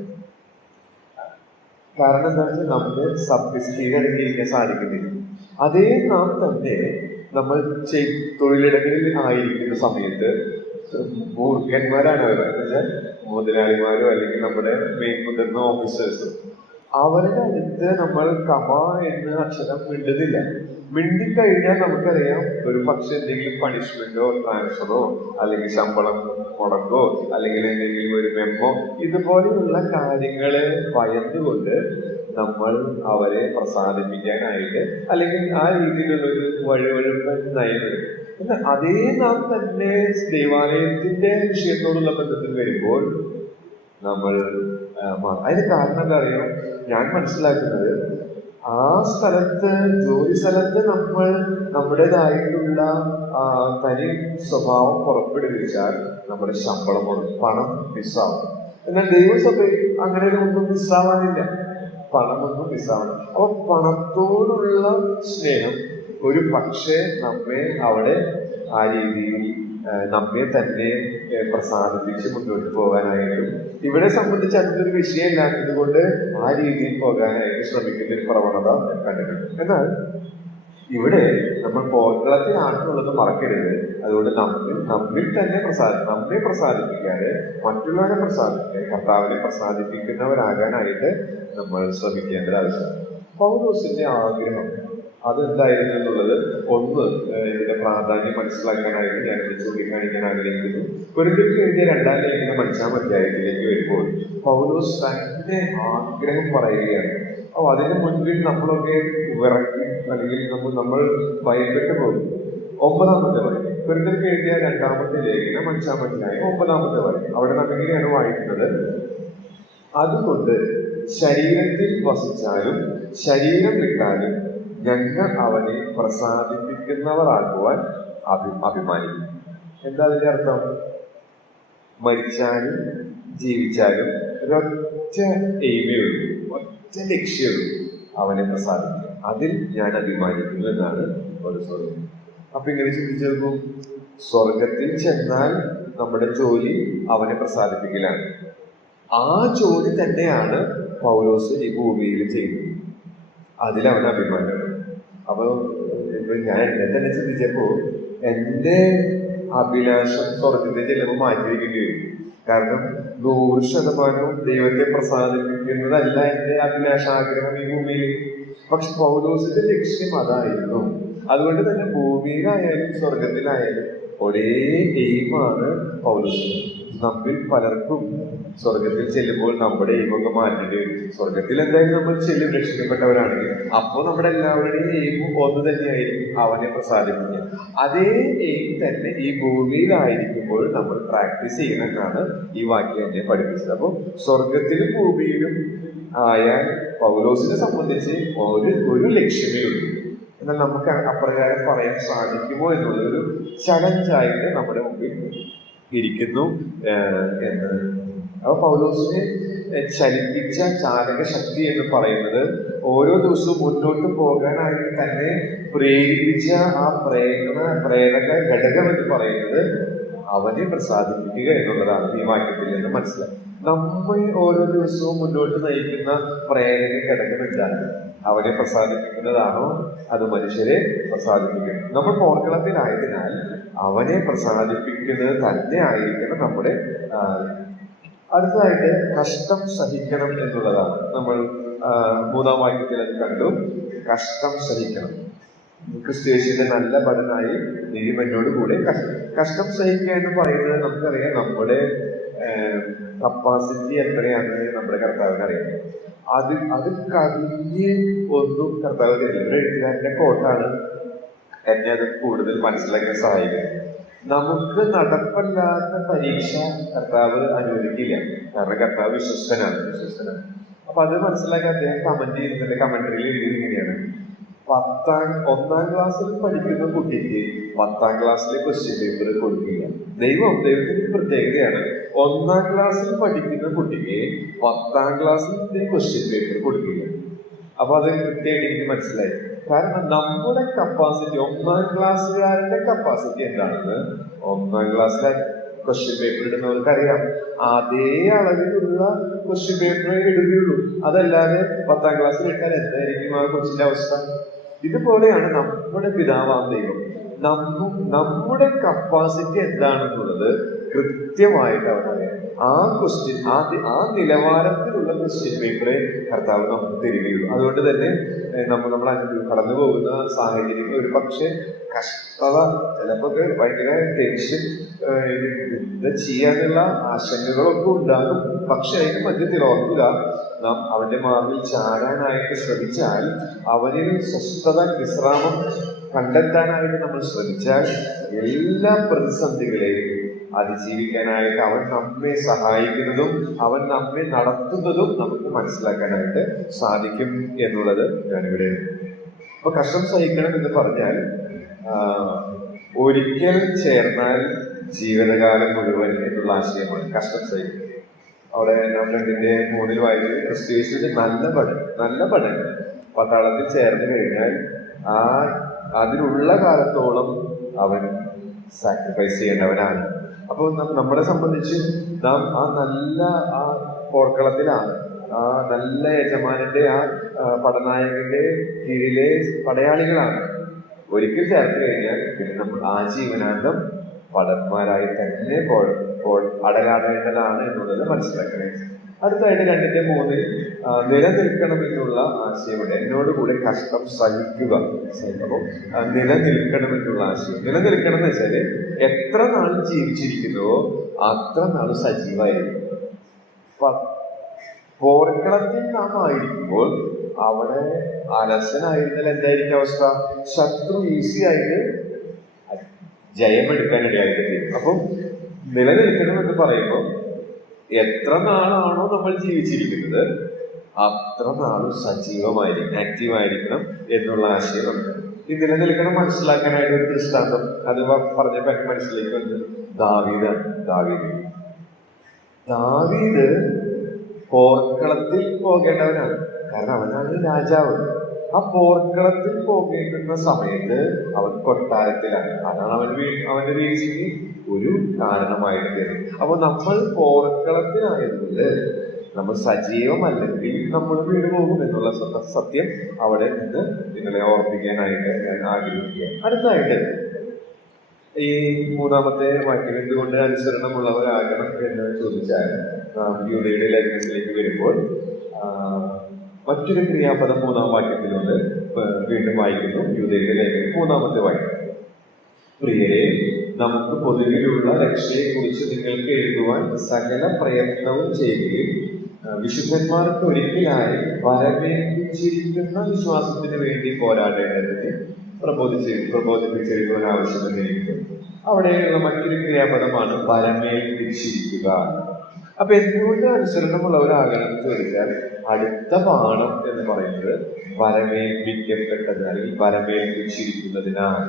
കാരണം എന്താ വെച്ചാൽ നമുക്ക് സ്ഥിരടങ്ങിയിരിക്കാൻ സാധിക്കുന്നില്ല. അതേ നാം തന്നെ നമ്മൾ തൊഴിലിടങ്ങളിൽ ആയിരിക്കുന്ന സമയത്ത് മൂർഖന്മാരാണ് അവർ, എന്നുവെച്ചാൽ മുതലാളിമാരോ അല്ലെങ്കിൽ നമ്മുടെ മുതിർന്ന ഓഫീസേഴ്സും, അവരുടെ അടുത്ത് നമ്മൾ കമ എന്ന അക്ഷരം മിണ്ടുന്നില്ല. മിണ്ടിക്കഴിഞ്ഞാൽ നമുക്കറിയാം, ഒരു പക്ഷെ എന്തെങ്കിലും പണിഷ്മെന്റോ ട്രാൻസ്ഫറോ അല്ലെങ്കിൽ ശമ്പളം മുടക്കോ അല്ലെങ്കിൽ എന്തെങ്കിലും ഒരു മെമ്മോ ഇതുപോലെയുള്ള കാര്യങ്ങളെ ഭയന്നുകൊണ്ട് നമ്മൾ അവരെ പ്രസാദിപ്പിക്കാനായിട്ട് അല്ലെങ്കിൽ ആ രീതിയിലുള്ള ഒരു വഴുവഴുപ്പൻ നയങ്ങൾ. എന്നാൽ അതേ നാം തന്നെ ദൈവാലയത്തിന്റെ വിഷയത്തോടുള്ള ബന്ധത്തിൽ വരുമ്പോൾ നമ്മൾ അതിന് കാരണം എന്താ അറിയാം, ഞാൻ മനസ്സിലാക്കുന്നത്, ആ സ്ഥലത്ത്, ജോലി സ്ഥലത്ത് നമ്മൾ നമ്മുടേതായിട്ടുള്ള തനി സ്വഭാവം പുറപ്പെടുവിച്ചാൽ നമ്മുടെ ശമ്പളം, പണം മിസ്സാവും. എന്നാൽ ദൈവസഭയിൽ അങ്ങനെ ഒന്നും മിസ്സാവാനില്ല, പണമൊന്നും മിസ്സാവണം. അപ്പൊ പണത്തോടുള്ള സ്നേഹം ഒരു പക്ഷേ നമ്മെ അവിടെ ആ രീതിയിൽ നമ്മെ തന്നെ പ്രസാദിപ്പിച്ച് മുന്നോട്ട് പോകാനായിട്ടും, ഇവിടെ സംബന്ധിച്ച് അതിനൊരു വിഷയമില്ലാത്തത് കൊണ്ട് ആ രീതിയിൽ പോകാനായിട്ട് ശ്രമിക്കുന്ന ഒരു പ്രവണത ഞാൻ കണ്ടിട്ടുണ്ട്. എന്നാൽ ഇവിടെ നമ്മൾ പോർക്കളത്തിലാണെന്നുള്ളത് മറക്കരുത്. അതുകൊണ്ട് നമ്മിൽ തന്നെ നമ്മെ പ്രസാദിപ്പിക്കാതെ മറ്റുള്ളവരെ പ്രസാദിപ്പിക്കാൻ, കർത്താവിനെ പ്രസാദിപ്പിക്കുന്നവരാകാനായിട്ട് നമ്മൾ ശ്രമിക്കേണ്ടത് ആവശ്യമാണ്. പൗലോസിന്റെ ആഗ്രഹം അതെന്തായിരുന്നു എന്നുള്ളത് ഇതിന്റെ പ്രാധാന്യം മനസ്സിലാക്കാനായിട്ട് ഞാനിത് ചൂണ്ടിക്കാണിക്കാൻ ആഗ്രഹിക്കുന്നു. കൊരിന്ത്യർക്ക് എഴുതിയ 2-ാം ലേഖനം 5-ാം അധ്യായത്തിലേക്ക് വരുമ്പോൾ പൗലോസ് തന്റെ ആഗ്രഹം പറയുകയാണ്. അപ്പൊ അതിന് മുൻപിൽ നമ്മളൊക്കെ വിറക്കി അല്ലെങ്കിൽ നമ്മൾ ഭയപ്പെട്ടു പോകും. 9-ാമത്തെ വാക്യം, കൊരിന്ത്യർക്ക് എഴുതിയ 2-ാമത്തെ ലേഖനം 5-ാം അധ്യായം 9-ാമത്തെ വാക്യം. അവിടെ നമ്മിങ്ങനെയാണ് വായിക്കുന്നത്: അതുകൊണ്ട് ശരീരത്തിൽ വസിച്ചാലും ശരീരം വിട്ടാലും ഞങ്ങൾ അവനെ പ്രസാദിപ്പിക്കുന്നവരാകുവാൻ അഭിമാനിക്കും. എന്താ അതിന്റെ അർത്ഥം? മരിച്ചാലും ജീവിച്ചാലും ഒരൊറ്റ എയിമേ ഉള്ളൂ, ഒറ്റ ലക്ഷ്യമുള്ളൂ. അവനെ പ്രസാദിപ്പിക്കുക. അതിൽ ഞാൻ അഭിമാനിക്കുന്നു എന്നാണ് ഒരു സ്വർഗം. അപ്പൊ ഇങ്ങനെ ചിന്തിച്ചു നോക്കും, സ്വർഗത്തിൽ ചെന്നാൽ നമ്മുടെ ജോലി അവനെ പ്രസാദിപ്പിക്കലാണ്. ആ ജോലി തന്നെയാണ് പൗലോസ് ഈ ഭൂമിയിൽ ചെയ്യുന്നത്. അതിലവൻ അഭിമാനം. അപ്പൊ ഇപ്പൊ ഞാൻ എന്നെ തന്നെ ചിന്തിച്ചപ്പോ എന്റെ അഭിലാഷം സ്വർഗത്തിൽ ചെല്ലുമ്പോൾ മാറ്റി വയ്ക്കേണ്ടി വരും. കാരണം 100% ദൈവത്തെ പ്രസാദിപ്പിക്കുന്നതല്ല എന്റെ അഭിലാഷാഗ്രഹം ഈ ഭൂമിയിൽ. പക്ഷെ പൗലോസിന്റെ ലക്ഷ്യം അതായിരുന്നു. അതുകൊണ്ട് തന്നെ ഭൂമിയിലായാലും സ്വർഗത്തിലായാലും ഒരേ എയിമാണ് പൗലോസിന്. നമ്മിൽ പലർക്കും സ്വർഗത്തിൽ ചെല്ലുമ്പോൾ നമ്മുടെ എയിമൊക്കെ മാറ്റേണ്ടി വരും. സ്വർഗത്തിൽ എന്തായാലും നമ്മൾ ചെല്ലും രക്ഷിക്കപ്പെട്ടവരാണെങ്കിൽ. അപ്പോൾ നമ്മുടെ എല്ലാവരുടെയും എയിമും ഒന്ന് തന്നെയായിരിക്കും, അവനെ പ്രസാദിപ്പിക്കുക. അതേ എയിം തന്നെ ഈ ഭൂമിയിലായിരിക്കുമ്പോൾ നമ്മൾ പ്രാക്ടീസ് ചെയ്യണമെന്നാണ് ഈ വാക്യം എന്നെ പഠിപ്പിച്ചത്. അപ്പോൾ സ്വർഗത്തിലും ഭൂമിയിലും ആയാൽ പൗലോസിനെ സംബന്ധിച്ച് ഒരു ലക്ഷ്യമേ ഉള്ളൂ. എന്നാൽ നമുക്ക് അപ്രകാരം പറയാൻ സാധിക്കുമോ എന്നുള്ളൊരു ചലഞ്ചായിട്ട് നമ്മുടെ മുമ്പിൽ ഇരിക്കുന്നു എന്ന്. അപ്പൊ പൗലോസിനെ ചലിപ്പിച്ച ചാലക ശക്തി എന്ന് പറയുന്നത് ഓരോ ദിവസവും മുന്നോട്ട് പോകാനായിട്ട് തന്നെ പ്രേരിപ്പിച്ച ആ പ്രേരക ഘടകം എന്ന് പറയുന്നത് അവനെ പ്രസാദിപ്പിക്കുക എന്നുള്ളതാണ് ഈ വാക്യത്തിൽ നിന്ന് മനസ്സിലായി. നമ്മെ ഓരോ ദിവസവും മുന്നോട്ട് നയിക്കുന്ന പ്രേരക ഘടകം എന്താണ്? അവനെ പ്രസാദിപ്പിക്കുന്നതാണോ അത് മനുഷ്യരെ പ്രസാദിപ്പിക്കുന്നത്? നമ്മൾ പോർക്കളത്തിലായതിനാൽ അവനെ പ്രസാദിപ്പിക്കുന്നത് തന്നെ ആയിരിക്കണം നമ്മുടെ. അടുത്തതായിട്ട് കഷ്ടം സഹിക്കണം എന്നുള്ളതാണ്. നമ്മൾ 3-ാം വാക്യത്തിൽ അത് കണ്ടു. കഷ്ടം സഹിക്കണം. ക്രിസ്തുയേശുവിന്റെ നല്ല ഭടനായി നീതിമന്നോട് കൂടെ കഷ്ടം സഹിക്കുക എന്ന് പറയുന്നത് നമുക്കറിയാം, നമ്മുടെ കപ്പാസിറ്റി എത്രയാണെന്ന് നമ്മുടെ കർത്താവിന് അറിയാം. അത് കവിഞ്ഞ് ഒന്നും കർത്താവ് തരില്ല. ഒരു എഴുത്തുകാരന്റെ കോട്ടാണ് എന്നെ അത് കൂടുതൽ മനസ്സിലാക്കാൻ സഹായിക്കുന്നത്. നമുക്ക് നടപ്പല്ലാത്ത പരീക്ഷ കർത്താവ് അനുവദിക്കില്ല. കാരണം കർത്താവ് വിശ്വസ്തനാണ്. അപ്പൊ അത് മനസ്സിലാക്കാൻ അദ്ദേഹം കമന്റ് ചെയ്യുന്നതിന്റെ കമന്ററിയിൽ എഴുതിയത് ഇങ്ങനെയാണ്: 1-ാം ക്ലാസ്സിൽ പഠിക്കുന്ന കുട്ടിക്ക് 10-ാം ക്ലാസ്സിലെ ക്വസ്റ്റ്യൻ പേപ്പർ കൊടുക്കില്ല. ദൈവത്തിന്റെ പ്രത്യേകതയാണ്. 1-ാം ക്ലാസ്സിൽ പഠിക്കുന്ന കുട്ടിക്ക് 10-ാം ക്ലാസ്സിലെ ക്വസ്റ്റ്യൻ പേപ്പർ കൊടുക്കില്ല. അപ്പൊ അത് കൃത്യമായിട്ട് എനിക്ക് മനസ്സിലായി. കാരണം നമ്മുടെ കപ്പാസിറ്റി, 1-ാം ക്ലാസ്സുകാരന്റെ കപ്പാസിറ്റി എന്താണെന്ന് 1-ാം ക്ലാസ്സിലെ ക്വസ്റ്റ്യൻ പേപ്പർ ഇടുന്നവർക്ക് അറിയാം. അതേ അളവിലുള്ള ക്വസ്റ്റ്യൻ പേപ്പർ എഴുതിയുള്ളൂ. അതല്ലാതെ 10-ാം ക്ലാസ്സിൽ ഇട്ടാൽ എന്തായിരിക്കും ആ കൊച്ചിന്റെ അവസ്ഥ? ഇതുപോലെയാണ് നമ്മുടെ പിതാവാം ദൈവം. നമ്മുടെ കപ്പാസിറ്റി എന്താണെന്നുള്ളത് കൃത്യമായിട്ട് അവരറിയാം. ആ ക്വസ്റ്റ്യൻ, ആ നിലവാരത്തിലുള്ള ക്വസ്റ്റ്യൻ പേപ്പറെ കർത്താവ് നമുക്ക് തരികയുള്ളൂ. അതുകൊണ്ട് തന്നെ നമ്മൾ കടന്നു പോകുന്ന സാഹചര്യങ്ങൾ ഒരു പക്ഷെ കഷ്ടത, ചിലപ്പോൾ ഭയങ്കര ടെൻഷൻ, എന്താ ചെയ്യാനുള്ള ആശങ്കകളൊക്കെ ഉണ്ടാകും. പക്ഷെ അതിന് മധ്യത്തിൽ ഓർക്കുക, നാം അവന്റെ മാറിൽ ചാടാനായിട്ട് ശ്രമിച്ചാൽ, അവനിൽ സ്വസ്ഥത, വിശ്രാമം കണ്ടെത്താനായിട്ട് നമ്മൾ ശ്രമിച്ചാൽ, എല്ലാ പ്രതിസന്ധികളെയും അതിജീവിക്കാനായിട്ട് അവൻ നമ്മെ സഹായിക്കുന്നതും അവൻ നമ്മെ നടത്തുന്നതും നമുക്ക് മനസ്സിലാക്കാനായിട്ട് സാധിക്കും എന്നുള്ളത് ഞാനിവിടെ. അപ്പൊ കഷ്ടം സഹിക്കണം എന്ന് പറഞ്ഞാൽ ഒരിക്കൽ ചേർന്നാൽ ജീവിതകാലം മുഴുവൻ എന്നുള്ള ആശയമാണ് കഷ്ടം സഹിക്കുന്നത്. അവിടെ നാം 2:3 വായിച്ചത് ക്രിസ്തുയേശുവിന്റെ നല്ല പഠനം പട്ടാളത്തിൽ ചേർന്ന് കഴിഞ്ഞാൽ അതിനുള്ള കാലത്തോളം അവൻ സാക്രിഫൈസ് ചെയ്യേണ്ടവനാണ്. അപ്പോൾ നമ്മളെ സംബന്ധിച്ച് നാം ആ പോർക്കളത്തിലാണ്, ആ നല്ല യജമാനന്റെ, ആ പടനായകന്റെ കീഴിലെ പടയാളികളാണ്. ഒരിക്കൽ ചേർത്ത് കഴിഞ്ഞാൽ പിന്നെ നമ്മൾ ആജീവനാന്തം പടന്മാരായി തന്നെ അടരാടേണ്ടതാണ് എന്നുള്ളത് മനസ്സിലാക്കണേ. അടുത്തായിട്ട് 2:3 നിലനിൽക്കണം എന്നുള്ള ആശയമുണ്ട്. എന്നോടുകൂടെ കഷ്ടം സഹിക്കുക. അപ്പോൾ നിലനിൽക്കണം എന്നുള്ള ആശയം. നിലനിൽക്കണം എന്ന് വെച്ചാല് എത്ര നാൾ ജീവിച്ചിരിക്കുന്നുവോ അത്ര നാൾ സജീവമായിരിക്കും. പോർക്കളത്തിൽ നാം ആയിരിക്കുമ്പോൾ അവിടെ അലസനായിരുന്നാൽ എന്തായിരിക്കും അവസ്ഥ? ശത്രു ഈസി ആയിട്ട് ജയമെടുക്കാനിടയായിട്ട് തീരും. അപ്പം നിലനിൽക്കണം എന്ന് പറയുമ്പോൾ എത്ര നാളാണോ നമ്മൾ ജീവിച്ചിരിക്കുന്നത് അത്ര നാളും സജീവമായിരിക്കണം, ആക്റ്റീവായിരിക്കണം എന്നുള്ള ആശയമുണ്ട്. ഈ നിലനിൽക്കണം മനസ്സിലാക്കാനായിട്ട് ഒരു ദൃഷ്ടാന്തം അത് പറഞ്ഞപ്പോ എനിക്ക് മനസ്സിലേക്ക് വന്നത് ദാവീദ് പോർക്കളത്തിൽ പോകേണ്ടവനാണ്. കാരണം അവനാണ് രാജാവ്. ആ പോർക്കളത്തിൽ പോകേണ്ടുന്ന സമയത്ത് അവൻ കൊട്ടാരത്തിലാണ്. അതാണ് അവന്റെ വീഴ്ചയ്ക്ക് ഒരു കാരണമായിട്ട്. അപ്പൊ നമ്മൾ പോർക്കളത്തിലായതുകൊണ്ട് നമ്മൾ സജീവമല്ലെങ്കിൽ നമ്മൾ വീട് പോകും എന്നുള്ള സത്യം അവിടെ നിന്ന് നിങ്ങളെ ഓർമ്മിക്കാനായിട്ട് ഞാൻ ആഗ്രഹിക്കുകയാണ്. അടുത്തതായിട്ട് ഈ മൂന്നാമത്തെ വാക്യം, എന്തുകൊണ്ട് അനുസരണമുള്ളവരാകണം എന്ന് ചോദിച്ചാൽ യൂദയുടെ ലേഖനത്തിലേക്ക് വരുമ്പോൾ മറ്റൊരു ക്രിയാപദം 3-ാം വാക്യത്തിലുണ്ട്. വീണ്ടും വായിക്കുന്നു. യൂദയുടെ ലേഖനം 3-ാമത്തെ വാക്യം. പ്രിയരെ, നമുക്ക് പൊതുവിലുള്ള രക്ഷയെ കുറിച്ച് നിങ്ങൾക്ക് എഴുതുവാൻ സകല പ്രയത്നവും ചെയ്യുകയും വിശുദ്ധന്മാർക്ക് ഒരിക്കലായി വരവേൽപ്പിച്ചിരിക്കുന്ന വിശ്വാസത്തിന് വേണ്ടി പോരാടേണ്ടതിന് പ്രബോധിപ്പിച്ചെഴുതുവാൻ ആവശ്യമെന്നിരിക്കും. അവിടെയുള്ള മറ്റൊരു ക്രിയാപദമാണ് വരമേൽപ്പിച്ചിരിക്കുക. അപ്പൊ എന്തുകൊണ്ട് അനുസരണമുള്ളവരാകണം എന്ന് ചോദിച്ചാൽ അടുത്ത പാഠം എന്ന് പറയുന്നത് വരമേൽപ്പിക്കപ്പെട്ടത് അല്ലെങ്കിൽ വരമേൽപ്പിച്ചിരിക്കുന്നതിനാൽ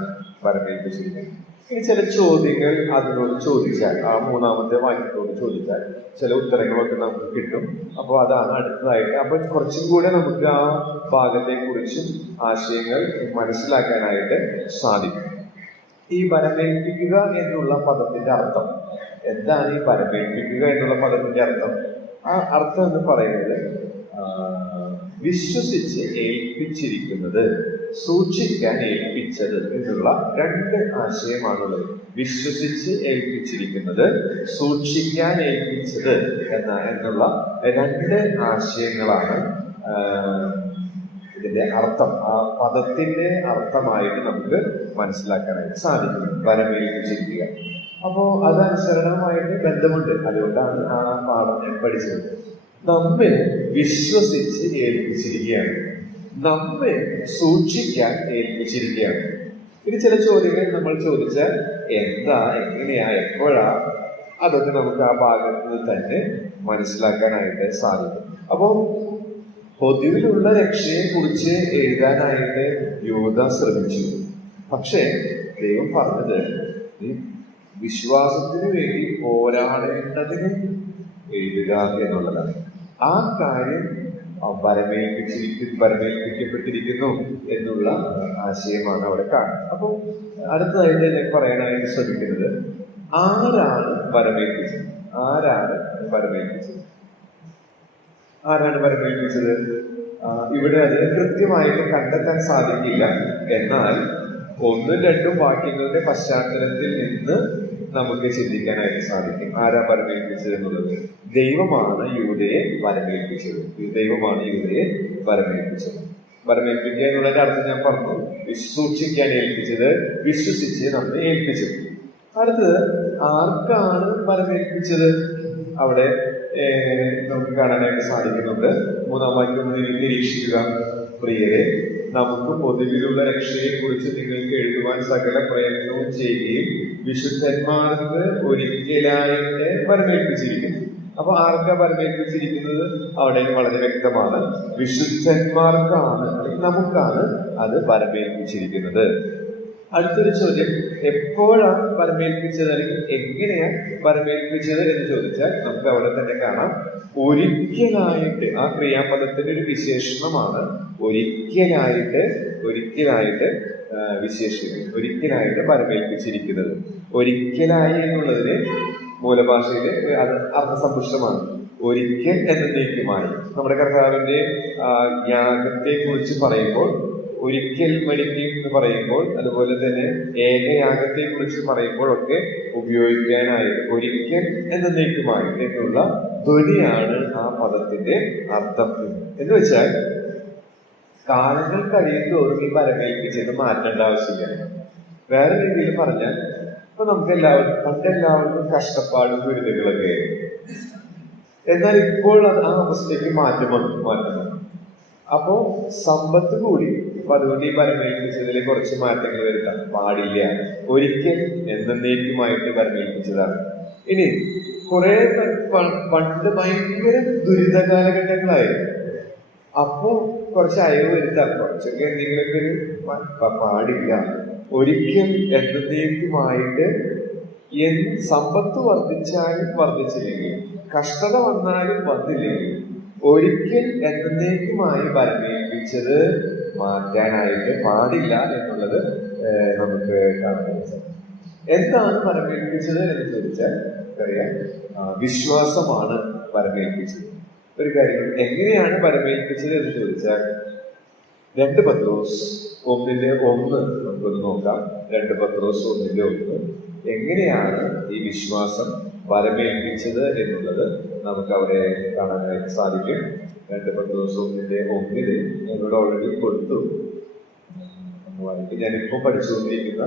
വരമേൽപ്പിച്ചിരിക്കുന്നത്. ഇനി ചില ചോദ്യങ്ങൾ അതിനോട് ചോദിച്ചാൽ, ആ 3-ാമത്തെ വാക്യത്തോട് ചോദിച്ചാൽ ചില ഉത്തരങ്ങളൊക്കെ നമുക്ക് കിട്ടും. അപ്പോൾ അതാണ് അടുത്തതായിട്ട്. അപ്പൊ കുറച്ചും കൂടെ നമുക്ക് ആ ഭാഗത്തെ കുറിച്ചും ആശയങ്ങൾ മനസ്സിലാക്കാനായിട്ട് സാധിക്കും. ഈ വരമേൽപ്പിക്കുക എന്നുള്ള പദത്തിന്റെ അർത്ഥം എന്താണ്? ഈ വരമേൽപ്പിക്കുക എന്നുള്ള പദത്തിന്റെ അർത്ഥം, ആ അർത്ഥം എന്ന് പറയുന്നത് വിശ്വസിച്ച് ഏൽപ്പിച്ചിരിക്കുന്നത്, സൂക്ഷിക്കാൻ ഏൽപ്പിച്ചത് എന്നുള്ള രണ്ട് ആശയമാണുള്ളത്. വിശ്വസിച്ച് ഏൽപ്പിച്ചിരിക്കുന്നത്, സൂക്ഷിക്കാൻ ഏൽപ്പിച്ചത് എന്നുള്ള രണ്ട് ആശയങ്ങളാണ് ഇതിന്റെ അർത്ഥം, ആ പദത്തിന്റെ അർത്ഥമായിട്ട് നമുക്ക് മനസ്സിലാക്കാനായിട്ട് സാധിക്കും. വരമേൽപ്പിച്ചിരിക്കുക. അപ്പോ അതനുസരണമായിട്ട് ബന്ധമുണ്ട്. അതുകൊണ്ടാണ് ആ പാഠം ഞാൻ പഠിച്ചത്. നമ്മെ വിശ്വസിച്ച് ഏൽപ്പിച്ചിരിക്കുകയാണ്, നമ്മെ സൂക്ഷിക്കാൻ ഏൽപ്പിച്ചിരിക്കുകയാണ്. ഇനി ചില ചോദ്യങ്ങൾ നമ്മൾ ചോദിച്ചാൽ എന്താ, എങ്ങനെയാ, എപ്പോഴാ, അതൊക്കെ നമുക്ക് ആ ഭാഗത്ത് തന്നെ മനസ്സിലാക്കാനായിട്ട് സാധിക്കും. അപ്പോ പൊതുവിലുള്ള രക്ഷയെ കുറിച്ച് എഴുതാനായിട്ട് യൂദ ശ്രമിച്ചു. പക്ഷേ ദൈവം പറഞ്ഞത് നീ വിശ്വാസത്തിന് വേണ്ടി പോരാടേണ്ടതിന് എഴുതുക എന്നുള്ളതാണ്. ആ കാര്യം വരമേൽപ്പിക്കപ്പെട്ടിരിക്കുന്നു എന്നുള്ള ആശയമാണ് അവിടെ കാണുന്നത്. അപ്പോൾ അടുത്തതായിട്ട് ഞാൻ പറയാനായിട്ട് ശ്രമിക്കുന്നത്, ആരാണ് വരമേൽപ്പിച്ചത്? ആരാണ് വരമേൽപ്പിച്ചത്? ഇവിടെ അത് കൃത്യമായിട്ട് കണ്ടെത്താൻ സാധിക്കില്ല. എന്നാൽ 1-2 വാക്യങ്ങളുടെ പശ്ചാത്തലത്തിൽ നിന്ന് നമുക്ക് ചിന്തിക്കാനായിട്ട് സാധിക്കും. ആരാ വരമേൽപ്പിച്ചത് എന്നുള്ളത്? ദൈവമാണ് യൂദയെ വരമേൽപ്പിച്ചത്. ദൈവമാണ് യൂദയെ വരമേൽപ്പിച്ചത്. വരമേൽപ്പിക്കുക എന്നുള്ളതിന്റെ അർത്ഥം ഞാൻ പറഞ്ഞു. സൂക്ഷിക്കാൻ ഏൽപ്പിച്ചത്, വിശ്വസിച്ച് നമ്മെ ഏൽപ്പിച്ചത്. അടുത്തത്, ആർക്കാണ് വരമേൽപ്പിച്ചത്? അവിടെ നമുക്ക് കാണാനായിട്ട് സാധിക്കുന്നുണ്ട്. 3-ാം വാക്യം നിരീക്ഷിക്കുക. പ്രിയരെ, നമുക്ക് പൊതുവിലുള്ള രക്ഷയെ കുറിച്ച് നിങ്ങൾക്ക് എഴുതുവാൻ സകല പ്രയത്നവും ചെയ്യുകയും വിശുദ്ധന്മാർക്ക് ഒരിക്കലായിട്ട് വരമേൽപ്പിച്ചിരിക്കുന്നു. അപ്പൊ ആർക്കാ വരമേൽപ്പിച്ചിരിക്കുന്നത്? അവിടെ വളരെ വ്യക്തമാണ്. വിശുദ്ധന്മാർക്കാണ്, അല്ലെങ്കിൽ നമുക്കാണ് അത് വരമേൽപ്പിച്ചിരിക്കുന്നത്. അടുത്തൊരു ചോദ്യം, എപ്പോഴാണ് വരമേൽപ്പിച്ചത് അല്ലെങ്കിൽ എങ്ങനെയാണ് വരമേൽപ്പിച്ചത് എന്ന് ചോദിച്ചാൽ നമുക്ക് അവിടെ തന്നെ കാണാം. ഒരിക്കലായിട്ട്, ആ ക്രിയാപദത്തിന്റെ ഒരു വിശേഷണമാണ് ഒരിക്കലായിട്ട് വിശേഷിക്കുന്നത്, ഒരിക്കലായിട്ട് വരമേൽപ്പിച്ചിരിക്കുന്നത്. ഒരിക്കലായി എന്നുള്ളതിന് മൂലഭാഷയിൽ അത് അർത്ഥസമ്പുഷ്ടമാണ്. ഒരിക്കൽ എന്നേക്കുമായി. നമ്മുടെ കർത്താവിന്റെ യാഗത്തെ കുറിച്ച് പറയുമ്പോൾ ഒരിക്കൽ മരിക്കും എന്ന് പറയുമ്പോൾ, അതുപോലെ തന്നെ ഏകയാഗത്തെ കുറിച്ച് പറയുമ്പോഴൊക്കെ ഉപയോഗിക്കാനായിട്ട് ഒരിക്കൽ എന്നേക്കുമായി എന്നുള്ള ധ്വനിയാണ് ആ പദത്തിന്റെ അർത്ഥം. എന്ന് വെച്ചാൽ കാലങ്ങൾ കഴിയുന്തോറും ഈ വരമേൽപ്പിച്ചത് മാറ്റേണ്ട ആവശ്യമില്ല. വേറെ രീതിയിൽ പറഞ്ഞാൽ, ഇപ്പൊ പണ്ടെല്ലാവർക്കും കഷ്ടപ്പാടും ദുരിതങ്ങളൊക്കെ ആയിരുന്നു. എന്നാൽ ഇപ്പോൾ അത് ആ അവസ്ഥയ്ക്ക് മാറ്റം വന്നു. അപ്പോ സമ്പത്ത് കൂടി. അപ്പൊ അതുകൊണ്ട് ഈ വരമേൽപ്പിച്ചതിൽ കുറച്ച് മാറ്റങ്ങൾ വരുത്താൻ പാടില്ല. ഒരിക്കൽ എന്നേക്കുമായിട്ട് വരമേൽപ്പിച്ചതാണ്. ഇനി കുറെ പണ്ട് ഭയങ്കര ദുരിത കാലഘട്ടങ്ങളായിരുന്നു. അപ്പോ കുറച്ച് അയവ് വരുത്താം, കുറച്ചൊക്കെ എന്തെങ്കിലുമൊക്കെ ഒരു പാടില്ല. ഒരിക്കൽ എന്നേക്കുമായിട്ട് സമ്പത്ത് വർദ്ധിച്ചാലും വർദ്ധിച്ചില്ലെങ്കിലും, കഷ്ടത വന്നാലും വന്നില്ലെങ്കിലും ഒരിക്കൽ എന്നേക്കുമായി വരമേൽപ്പിച്ചത് മാറ്റാനായിട്ട് പാടില്ല എന്നുള്ളത് നമുക്ക് കാണാൻ സാധിക്കും. എന്താണ് വരമേൽപ്പിച്ചത് എന്ന് ചോദിച്ചാൽ അറിയാം, വിശ്വാസമാണ് വരമേൽപ്പിച്ചത്. ഒരു കാര്യം, എങ്ങനെയാണ് വരമേൽപ്പിച്ചത് എന്ന് ചോദിച്ചാൽ 2 പത്രോസ് 1:1 നമുക്കൊന്ന് നോക്കാം. 2 പത്രോസ് 1:1 എങ്ങനെയാണ് ഈ വിശ്വാസം വരമേൽപ്പിച്ചത് എന്നുള്ളത് നമുക്ക് അവിടെ കാണാനായിട്ട് സാധിക്കും. 2 പത്രോസ് 1:1 ഞങ്ങളുടെ ഓൾറെഡി കൊടുത്തു. ഞാനിപ്പോൾ പഠിച്ചുകൊണ്ടിരിക്കുന്ന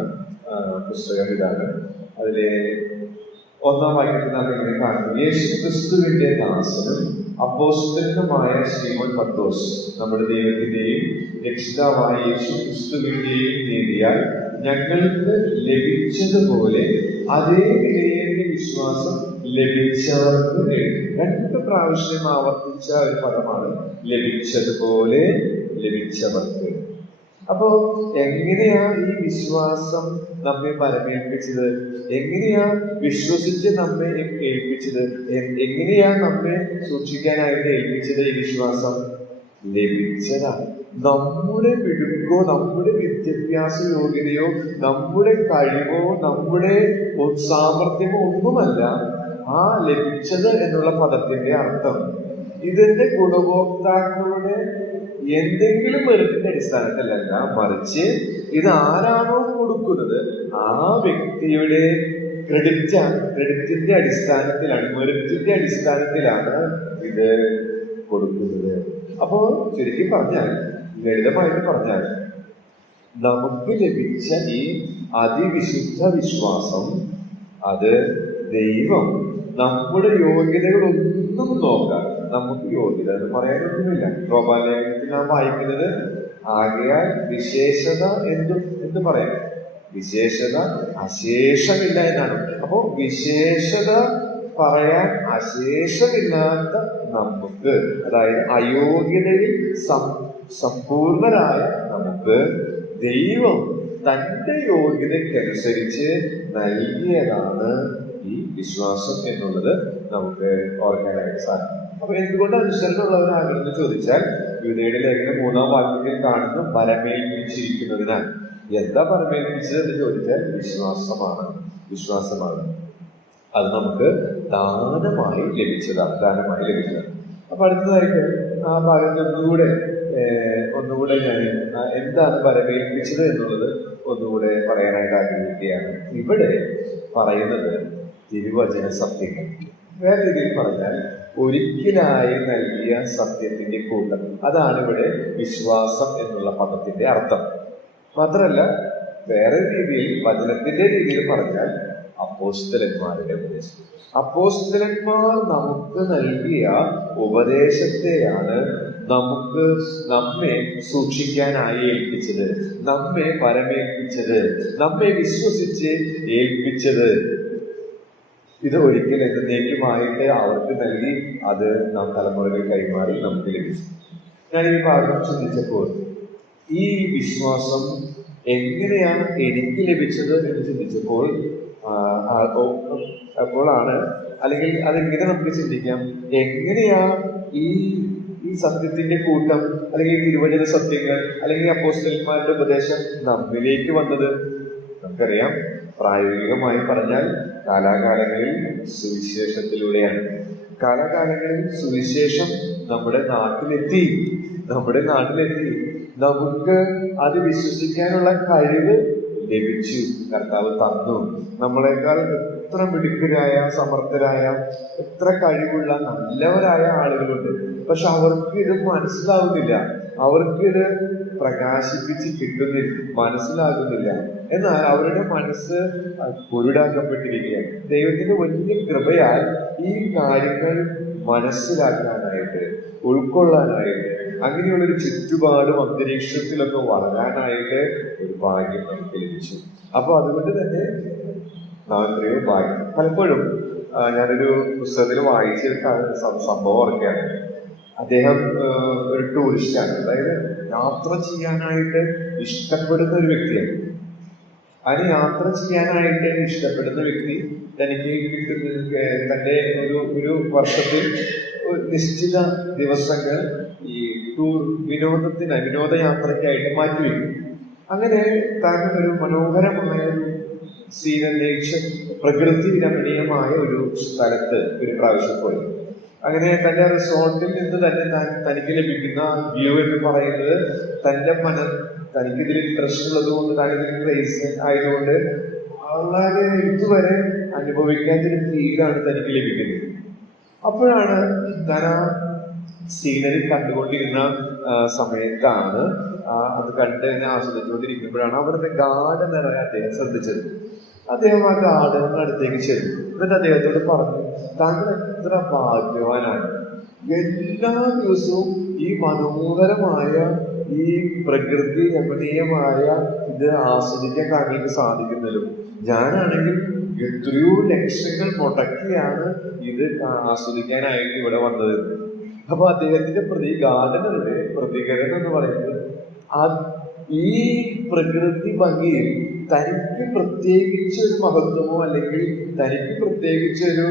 പുസ്തകം ഇതാണ്. അതിലെ 1-ാം വാക്യത്തിൽ നാം ഇങ്ങനെ കാണുന്നു: യേശു ക്രിസ്തുവിന്റെ ദാസനും അപ്പോസ്തലനുമായ ശീമോൻ പത്രോസ്, നമ്മുടെ ദൈവത്തിന്റെയും രക്ഷിതാവായ യേശു ക്രിസ്തുവിന്റെയും നീതിയാൽ ഞങ്ങൾക്ക് ലഭിച്ചതുപോലെ അതേ വിലയേറിയ വിശ്വാസം ലഭിച്ചവർക്ക് എഴുതി. 2 പ്രാവശ്യം ആവർത്തിച്ച ഒരു പദമാണ് ലഭിച്ചതുപോലെ, ലഭിച്ചവർക്ക്. അപ്പോ എങ്ങനെയാ ഈ വിശ്വാസം നമ്മെ പരമേൽപ്പിച്ചത്? എങ്ങനെയാ വിശ്വസിച്ച് നമ്മെ ഏൽപ്പിച്ചത്? എങ്ങനെയാ നമ്മെ സൂക്ഷിക്കാനായിട്ട് ഏൽപ്പിച്ചത്? ഈ വിശ്വാസം ലഭിച്ചതാണ്. നമ്മുടെ മിടുക്കോ, നമ്മുടെ വിദ്യാഭ്യാസ യോഗ്യതയോ, നമ്മുടെ കഴിവോ, നമ്മുടെ സാമർഥ്യമോ ഒന്നുമല്ല ആ ലഭിച്ചത് എന്നുള്ള പദത്തിന്റെ അർത്ഥം. ഇതിന്റെ ഗുണഭോക്താക്കളുടെ എന്തെങ്കിലും മെറിറ്റിന്റെ അടിസ്ഥാനത്തിലല്ല, മറിച്ച് ഇത് ആരാണോ കൊടുക്കുന്നത് ആ വ്യക്തിയുടെ ക്രെഡിറ്റിന്റെ അടിസ്ഥാനത്തിലാണ്, മെറിറ്റിന്റെ അടിസ്ഥാനത്തിലാണ് ഇത് കൊടുക്കുന്നത്. അപ്പോ ശരിക്കും പറഞ്ഞാൽ, ലളിതമായിട്ട് പറഞ്ഞാൽ, നമുക്ക് ലഭിച്ച ഈ അതിവിശുദ്ധ വിശ്വാസം അത് ദൈവം നമ്മുടെ യോഗ്യതകളൊന്നും നോക്കാം. നമുക്ക് യോഗ്യത എന്ന് പറയാനൊന്നുമില്ല. റോമാലേഖനത്തിൽ നാം വായിക്കുന്നത് ആകയാൽ വിശേഷത എന്ത് പറയാം? വിശേഷത അശേഷമില്ല എന്നാണ്. അപ്പോ വിശേഷത പറയാൻ അശേഷമില്ലാത്ത നമുക്ക്, അതായത് അയോഗ്യതയിൽ സമ്പൂർണരായ നമുക്ക് ദൈവം തന്റെ യോഗ്യതയ്ക്കനുസരിച്ച് നൽകിയതാണ് ഈ വിശ്വാസം എന്നുള്ളത് നമുക്ക് ഓർക്കാനായിട്ട് സാധിക്കും. അപ്പൊ എന്തുകൊണ്ട് അനുസരണമുള്ളവരാകണമെന്ന് ചോദിച്ചാൽ, യൂദയുടെ ലേഖനം 3-ാം വാക്യത്തിൽ കാണുന്നു പരമേൽപ്പിച്ചിരിക്കുന്നതിനാൽ. എന്താ പരമേൽപ്പിച്ചത് എന്ന് ചോദിച്ചാൽ വിശ്വാസമാണ്. അത് നമുക്ക് ദാനമായി ലഭിച്ചതാണ്. അപ്പൊ അടുത്തതായിട്ട് ആ ഭാഗത്ത് ഒന്നുകൂടെ ഞാൻ എന്താണ് പരമേൽപ്പിച്ചത് എന്നുള്ളത് ഒന്നുകൂടെ പറയാനായിട്ട് ആഗ്രഹിക്കുകയാണ്. ഇവിടെ പറയുന്നത് തിരുവചന സത്യങ്ങൾ. വേറെ രീതിയിൽ പറഞ്ഞാൽ ഒരിക്കലായി നൽകിയ സത്യത്തിന്റെ കൂട്ടം. അതാണ് ഇവിടെ വിശ്വാസം എന്നുള്ള പദത്തിന്റെ അർത്ഥം. മാത്രമല്ല, വേറെ രീതിയിൽ, വചനത്തിന്റെ രീതിയിൽ പറഞ്ഞാൽ അപ്പോസ്തലന്മാരുടെ ഉപദേശം. അപ്പോസ്തലന്മാർ നമുക്ക് നൽകിയ ഉപദേശത്തെയാണ് നമ്മെ സൂക്ഷിക്കാനായി ഏൽപ്പിച്ചത്, നമ്മെ പരമേൽപ്പിച്ചത്, നമ്മെ വിശ്വസിച്ച് ഏൽപ്പിച്ചത്. ഇത് ഒരിക്കൽ എന്നേക്കുമായിട്ട് അവർക്ക് നൽകി, അത് നാം തലമുറകൾ കൈമാറി നമുക്ക് ലഭിച്ചു. ഞാൻ ഈ ഭാഗം ചിന്തിച്ചപ്പോൾ ഈ വിശ്വാസം എങ്ങനെയാണ് എനിക്ക് ലഭിച്ചത് എന്ന് ചിന്തിച്ചപ്പോൾ അല്ലെങ്കിൽ അതെങ്ങനെ നമുക്ക് ചിന്തിക്കാം, എങ്ങനെയാ ഈ സത്യത്തിന്റെ കൂട്ടം, അല്ലെങ്കിൽ തിരുവചന സത്യങ്ങൾ, അല്ലെങ്കിൽ അപ്പോസ്തലന്മാരുടെ ഉപദേശം നമ്മിലേക്ക് വന്നത്? നമുക്കറിയാം, പ്രായോഗികമായി പറഞ്ഞാൽ കാലാകാലങ്ങളിൽ സുവിശേഷത്തിലൂടെയാണ്. കാലാകാലങ്ങളിൽ സുവിശേഷം നമ്മുടെ നാട്ടിലെത്തി. നമുക്ക് അത് വിശ്വസിക്കാനുള്ള കഴിവ് ലഭിച്ചു. കർത്താവ് തന്നു. നമ്മളെക്കാൾ എത്ര മിടുക്കരായ, സമർത്ഥരായ, എത്ര കഴിവുള്ള നല്ലവരായ ആളുകളുണ്ട്. പക്ഷെ അവർക്ക് ഇത് മനസ്സിലാവുന്നില്ല, അവർക്കിത് പ്രകാശിപ്പിച്ച് കിട്ടുന്നില്ല, മനസ്സിലാകുന്നില്ല. എന്നാൽ അവരുടെ മനസ്സ് കുരുടാക്കപ്പെട്ടിരിക്കുകയാണ്. ദൈവത്തിന്റെ വലിയ കൃപയാൽ ഈ കാര്യങ്ങൾ മനസ്സിലാക്കാനായിട്ട്, ഉൾക്കൊള്ളാനായിട്ട്, അങ്ങനെയുള്ളൊരു ചുറ്റുപാടും അന്തരീക്ഷത്തിലൊക്കെ വളരാനായിട്ട് ഒരു ഭാഗ്യം നമുക്ക് ലഭിച്ചു. അപ്പൊ അതുകൊണ്ട് തന്നെ നാം എത്രയോ ഭാഗ്യം. പലപ്പോഴും ഞാനൊരു പുസ്തകത്തിൽ വായിച്ച സംഭവം ഓർക്കുകയാണ്. അദ്ദേഹം ഒരു ടൂറിസ്റ്റാണ്, അതായത് യാത്ര ചെയ്യാനായിട്ട് ഇഷ്ടപ്പെടുന്ന ഒരു വ്യക്തിയാണ്. അതിന് യാത്ര ചെയ്യാനായിട്ട് ഇഷ്ടപ്പെടുന്ന വ്യക്തി തനിക്ക് കിട്ടുന്ന തന്റെ ഒരു വർഷത്തിൽ ഒരു നിശ്ചിത ദിവസങ്ങൾ ഈ വിനോദയാത്രയ്ക്കായിട്ട് മാറ്റിവെക്കും. അങ്ങനെ താൻ ഒരു മനോഹരമായ ഒരു നേച്ചർ, പ്രകൃതി രമണീയമായ ഒരു സ്ഥലത്ത് ഒരു പ്രാവശ്യം പോയി. അങ്ങനെ തന്റെ റിസോർട്ടിൽ നിന്ന് തന്നെ തനിക്ക് ലഭിക്കുന്ന വ്യൂ എന്ന് പറയുന്നത് തനിക്കിതിൽ ഇൻട്രസ്റ്റ് ഉള്ളത് കൊണ്ട്, താൻ ഇതിൽ ക്രേസ് ആയതുകൊണ്ട് വളരെ ഇതുവരെ അനുഭവിക്കാത്തൊരു ഫീലാണ് തനിക്ക് ലഭിക്കുന്നത്. അപ്പോഴാണ് താൻ ആ സീനറി കണ്ടുകൊണ്ടിരുന്ന സമയത്താണ് അത് കണ്ട് ആസ്വദിച്ചുകൊണ്ടിരിക്കുമ്പോഴാണ് അവിടുത്തെ ഗാർഡൻ ഇറങ്ങാൻ അദ്ദേഹം ശ്രദ്ധിച്ചത്. അദ്ദേഹം ആ ഗാർഡനിന് അടുത്തേക്ക് ചെന്നു. എന്നിട്ട് അദ്ദേഹത്തോട് പറഞ്ഞു, താങ്കൾ എത്ര ഭാഗ്യവാനാണ്, എല്ലാ ദിവസവും ഈ മനോഹരമായ ഈ പ്രകൃതി രമണീയമായ ഇത് ആസ്വദിക്കാൻ താങ്കൾക്ക് സാധിക്കുന്നല്ലോ. ഞാനാണെങ്കിൽ എത്രയോ ലക്ഷങ്ങൾ മുടക്കിയാണ് ഇത് ആസ്വദിക്കാനായിട്ട് ഇവിടെ വന്നത്. അപ്പൊ അദ്ദേഹത്തിന്റെ ഗാർഡനറുടെ പ്രതികരണം എന്ന് പറയുന്നത്, ഈ പ്രകൃതി ഭംഗിയിൽ തനിക്ക് പ്രത്യേകിച്ച് ഒരു മഹത്വമോ അല്ലെങ്കിൽ തനിക്ക് പ്രത്യേകിച്ച് ഒരു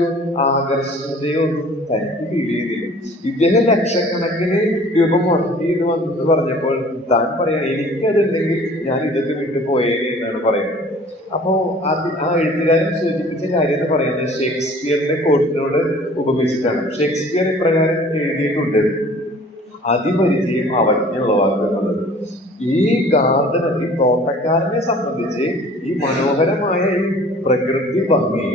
ആകർഷണതയോ ഒന്നും തനിക്ക് ഫീൽ ചെയ്യുന്നില്ല. ഇദ്ദേഹം ലക്ഷക്കണക്കിന് രൂപ മുടക്കി എന്ന് പറഞ്ഞപ്പോൾ താൻ പറയാണ്, എനിക്കതുണ്ടെങ്കിൽ ഞാൻ ഇതൊക്കെ വിട്ടു പോയേനെ എന്നാണ് പറയുന്നത്. അപ്പോ ആ എഴുത്തുകാരൻ സൂചിപ്പിച്ച കാര്യം എന്ന് പറയുന്നത് ഷേക്സ്പിയറിന്റെ കോട്ടിനോട് ഉപമിച്ചിട്ടാണ്. ഷേക്സ്പിയർ ഇപ്രകാരം എഴുതിയിട്ടുണ്ട്: അതിപരിചയം അവജ്ഞ ഉളവാക്കുന്നത്. ഈ ഗാർഡൻ, ഈ തോട്ടക്കാരനെ സംബന്ധിച്ച് ഈ മനോഹരമായ ഈ പ്രകൃതി ഭംഗി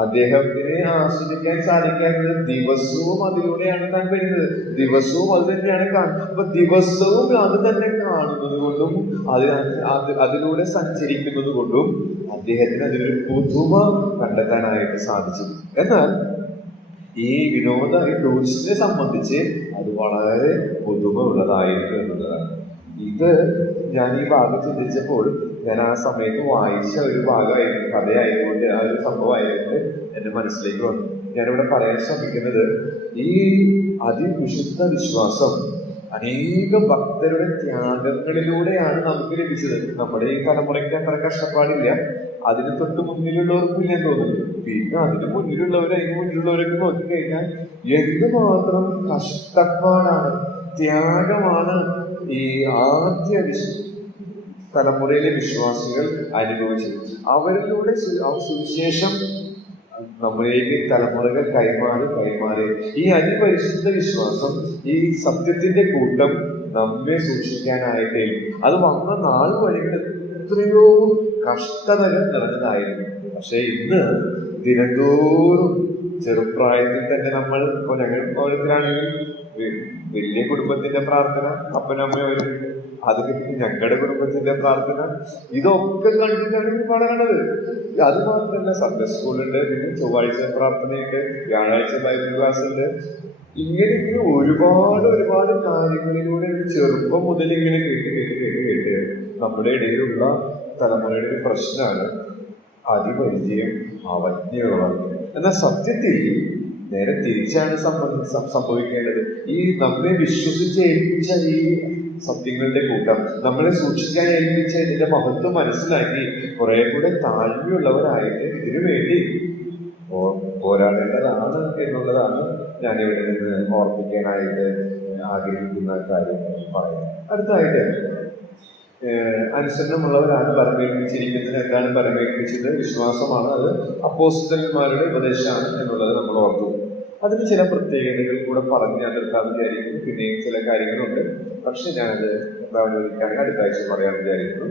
അദ്ദേഹത്തിന് ആസ്വദിക്കാൻ സാധിക്കാത്തത് ദിവസവും അതിലൂടെയാണ് താൻ വരുന്നത്. ദിവസവും അത് തന്നെയാണ് കാണുന്നത്. അപ്പൊ ദിവസവും അത് തന്നെ കാണുന്നത് കൊണ്ടും അതിലൂടെ സഞ്ചരിക്കുന്നത് കൊണ്ടും അദ്ദേഹത്തിന് അതിലൊരു പുതുമ കണ്ടെത്താനായിട്ട് സാധിച്ചു. എന്നാൽ ഈ ടൂറിസ്റ്റിനെ സംബന്ധിച്ച് അത് വളരെ പുതുമ ഉള്ളതായിരുന്നു എന്നുള്ളതാണ്. ഇത് ഞാൻ ഈ ഭാഗം ചിന്തിച്ചപ്പോൾ ഞാൻ ആ സമയത്ത് വായിച്ച ഒരു ഭാഗമായിരുന്നു, കഥയായതുകൊണ്ട്, ആ ഒരു സംഭവമായതുകൊണ്ട് എന്റെ മനസ്സിലേക്ക് വന്നു. ഞാനിവിടെ പറയാൻ ശ്രമിക്കുന്നത്, ഈ അതിവിശുദ്ധ വിശ്വാസം അനേക ഭക്തരുടെ ത്യാഗങ്ങളിലൂടെയാണ് നമുക്ക് ലഭിച്ചത്. നമ്മുടെ ഈ തലമുറയ്ക്ക് അത്ര കഷ്ടപ്പാടില്ല, അതിന് തൊട്ട് മുന്നിലുള്ളവർക്കും ഇല്ലെന്ന് തോന്നുന്നു. പിന്നെ അതിന് മുന്നിലുള്ളവരൊക്കെ നോക്കിക്കഴിഞ്ഞാൽ എന്തുമാത്രം കഷ്ടപ്പാടാണ്, ത്യാഗമാണ് ഈ ആദ്യ തലമുറയിലെ വിശ്വാസികൾ അനുഭവിച്ചത്. അവരിലൂടെ സുവിശേഷം നമ്മളിലേക്ക് തലമുറകൾ കൈമാറി ഈ അതിപരിശുദ്ധ വിശ്വാസം, ഈ സത്യത്തിന്റെ കൂട്ടം നമ്മെ സൂക്ഷിക്കാനായിട്ട് അത് വന്ന നാൾ വഴികൾ എത്രയോ കഷ്ടതകൾ നിറഞ്ഞതായിരുന്നു. പക്ഷെ ഇന്ന് ദിനംതോറും ചെറുപ്രായത്തിൽ തന്നെ ഞങ്ങൾ ഓരോരുത്തരാണെങ്കിൽ വലിയ കുടുംബത്തിന്റെ പ്രാർത്ഥന, അപ്പനമ്മയോരുണ്ട്, അത് കഴിഞ്ഞ് ഞങ്ങളുടെ കുടുംബത്തിന്റെ പ്രാർത്ഥന, ഇതൊക്കെ കണ്ടിട്ടാണ് വളരണത്. അത് മാത്രമല്ല, സൺഡേ സ്കൂളുണ്ട്, പിന്നെ ചൊവ്വാഴ്ച പ്രാർത്ഥനയുണ്ട്, വ്യാഴാഴ്ച ബൈബിൾ ക്ലാസ് ഉണ്ട്. ഇങ്ങനെ ഒരുപാട് കാര്യങ്ങളിലൂടെ ചെറുപ്പം മുതൽ ഇങ്ങനെ കേട്ട് നമ്മുടെ ഇടയിലുള്ള തലമുറയുടെ ഒരു പ്രശ്നമാണ് അതിപരിചയം അവജ്ഞയുള്ളതാണ്. എന്നാൽ സത്യത്തിൽ നേരെ തിരിച്ചാണ് സംഭവിക്കേണ്ടത്. ഈ നമ്മെ വിശ്വസിച്ച് ഏൽപ്പിച്ച ഈ സത്യങ്ങളുടെ കൂട്ടം, നമ്മളെ സൂക്ഷിക്കാൻ ഏൽപ്പിച്ച ഇതിന്റെ മഹത്വം മനസ്സിലാക്കി കുറെ കൂടെ താഴ്മയുള്ളവരായിട്ട് ഇതിനു വേണ്ടി പോരാടേണ്ടതാണ് എന്നുള്ളതാണ് ഞാനിവിടെ നിന്ന് ഓർപ്പിക്കാനായിട്ട് ആഗ്രഹിക്കുന്ന കാര്യം പറയുന്നത്. അടുത്തായിട്ട്, അനുസരണമുള്ളവരാണ് പരമേൽപ്പിച്ചിരിക്കുന്നത്. എന്താണ് പരമേൽപ്പിച്ചത്? വിശ്വാസമാണ്. അത് അപ്പോസ്തലന്മാരുടെ ഉപദേശമാണ് എന്നുള്ളത് നമ്മൾ ഓർത്തു. അതിന് ചില പ്രത്യേകതകൾ കൂടെ പറഞ്ഞ് ഞാൻ നിർത്താൻ വിചാരിക്കുന്നു. പിന്നെയും ചില കാര്യങ്ങളുണ്ട്, പക്ഷെ ഞാനത് അനുവദിക്കുകയാണെങ്കിൽ അടുത്ത ആഴ്ച പറയാൻ വിചാരിക്കുന്നു.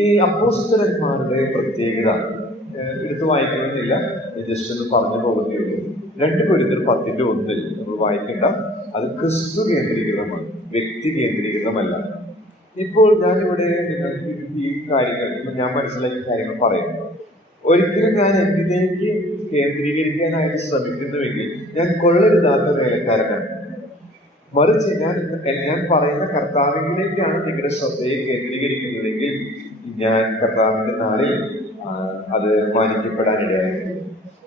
ഈ അപ്പോസ്തലന്മാരുടെ പ്രത്യേകത എടുത്ത് വായിക്കണമെന്നില്ല, ജസ്റ്റ് ഒന്ന് പറഞ്ഞു പോകുന്നേ. 2 കൊരിന്ത്യർ 10:1 നമ്മൾ വായിക്കേണ്ട. അത് ക്രിസ്തു കേന്ദ്രീകൃതമാണ്, വ്യക്തി കേന്ദ്രീകൃതമല്ല. ഇപ്പോൾ ഞാനിവിടെ നിങ്ങൾക്ക് ഈ കാര്യങ്ങൾ, ഞാൻ മനസ്സിലാക്കിയ കാര്യങ്ങൾ പറയുന്നു. ഒരിക്കലും ഞാൻ എന്നിലേക്ക് കേന്ദ്രീകരിക്കാനായിട്ട് ശ്രമിക്കുന്നുവെങ്കിൽ ഞാൻ കൊള്ളരുതാത്ത വേലക്കാരനാണ്. മറിച്ച് ഞാൻ പറയുന്ന കർത്താവിലേക്കാണ് നിങ്ങളുടെ ശ്രദ്ധയെ കേന്ദ്രീകരിക്കുന്നതെങ്കിൽ ഞാൻ കർത്താവിന്റെ നാളിൽ അത് മാനിക്കപ്പെടാനിടയായിരുന്നു.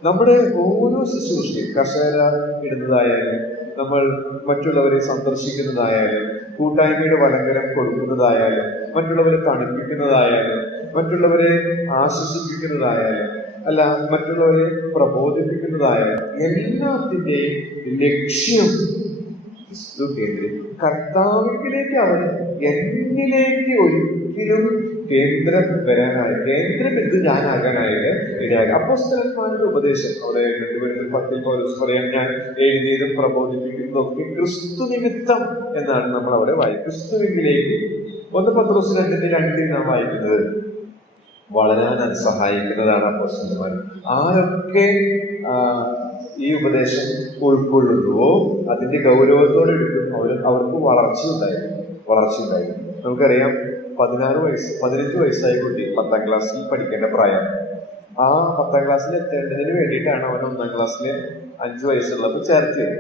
നമ്മുടെ ഓരോ ശുശ്രൂഷയും, കസേര ഇടുന്നതായാലും, നമ്മൾ മറ്റുള്ളവരെ സന്ദർശിക്കുന്നതായാലും, കൂട്ടായ്മയുടെ വലങ്കരം കൊടുക്കുന്നതായാലും, മറ്റുള്ളവരെ തണുപ്പിക്കുന്നതായാലും, മറ്റുള്ളവരെ ആശ്വസിപ്പിക്കുന്നതായാലും, അല്ല മറ്റുള്ളവരെ പ്രബോധിപ്പിക്കുന്നതായ എല്ലാത്തിന്റെയും ലക്ഷ്യം ക്രിസ്തു കേന്ദ്രീ കർത്താവിലേക്ക് അവർ എന്നിലേക്ക് ഒരിക്കലും കേന്ദ്രം വരാനായി കേന്ദ്രം എന്ത് ഞാനാകാനായിട്ട് ഇടയായി. അപ്പോസ്തലന്മാരുടെ ഉപദേശം അവിടെ 2:10 പൗലോസ് പറയാൻ ഞാൻ എഴുതിയതും പ്രബോധിപ്പിക്കുന്നതൊക്കെ ക്രിസ്തു നിമിത്തം എന്നാണ് നമ്മൾ അവിടെ വായിക്കുന്നത്. ക്രിസ്തുവിലേക്ക് 1 പത്രോസ് 2:2 നാം വായിക്കുന്നത് വളരാൻ അത് സഹായിക്കുന്നതാണ്. അപ്പോസ്തലന്മാർ ആരൊക്കെ ഈ ഉപദേശം ഉൾക്കൊള്ളുന്നുവോ അതിന്റെ ഗൗരവത്തോടെ എടുക്കുന്നു അവർക്ക് വളർച്ചയുണ്ടായിരുന്നു. നമുക്കറിയാം 15 വയസ്സായ കുട്ടി 10ാം ക്ലാസ്സിൽ പഠിക്കേണ്ട പ്രായം. ആ 10ാം ക്ലാസ്സിൽ എത്തേണ്ടതിന് വേണ്ടിയിട്ടാണ് അവൻ 1ാം ക്ലാസ്സിൽ 5 വയസ്സുള്ളപ്പോൾ ചേർത്തിയത്.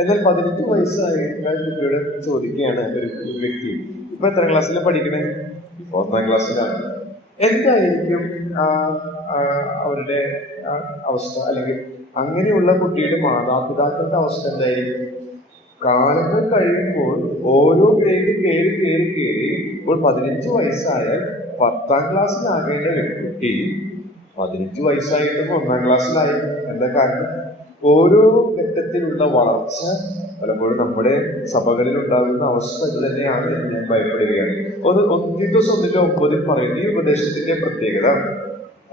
എന്നാൽ 18 വയസ്സായ കുട്ടിയോട് ചോദിക്കുകയാണ് ഒരു വ്യക്തി, ഇപ്പൊ എത്രാം ക്ലാസ്സിലാണ് പഠിക്കണേ? 1ാം ക്ലാസ്സിലാണ്. എന്തായിരിക്കും അവരുടെ അവസ്ഥ? അല്ലെങ്കിൽ അങ്ങനെയുള്ള കുട്ടിയുടെ മാതാപിതാക്കളുടെ അവസ്ഥ എന്തായിരിക്കും? കാലങ്ങൾ കഴിയുമ്പോൾ ഓരോ ഗ്രേഡ് കയറി ഇപ്പോൾ 15 വയസ്സായാൽ 10ാം ക്ലാസ്സിലാകേണ്ട കുട്ടി 15 വയസ്സായിട്ടും 1ാം ക്ലാസ്സിലായി. എന്താ കാരണം? ഓരോ ഘട്ടത്തിലുള്ള വളർച്ച പലപ്പോഴും നമ്മുടെ സഭകളിൽ ഉണ്ടാകുന്ന അവസ്ഥ ഇത് തന്നെയാണ് എന്ന് ഞാൻ ഭയപ്പെടുകയാണ്. തീത്തോസ് 1:9 പറയുന്ന ഈ ഉപദേശത്തിന്റെ പ്രത്യേകത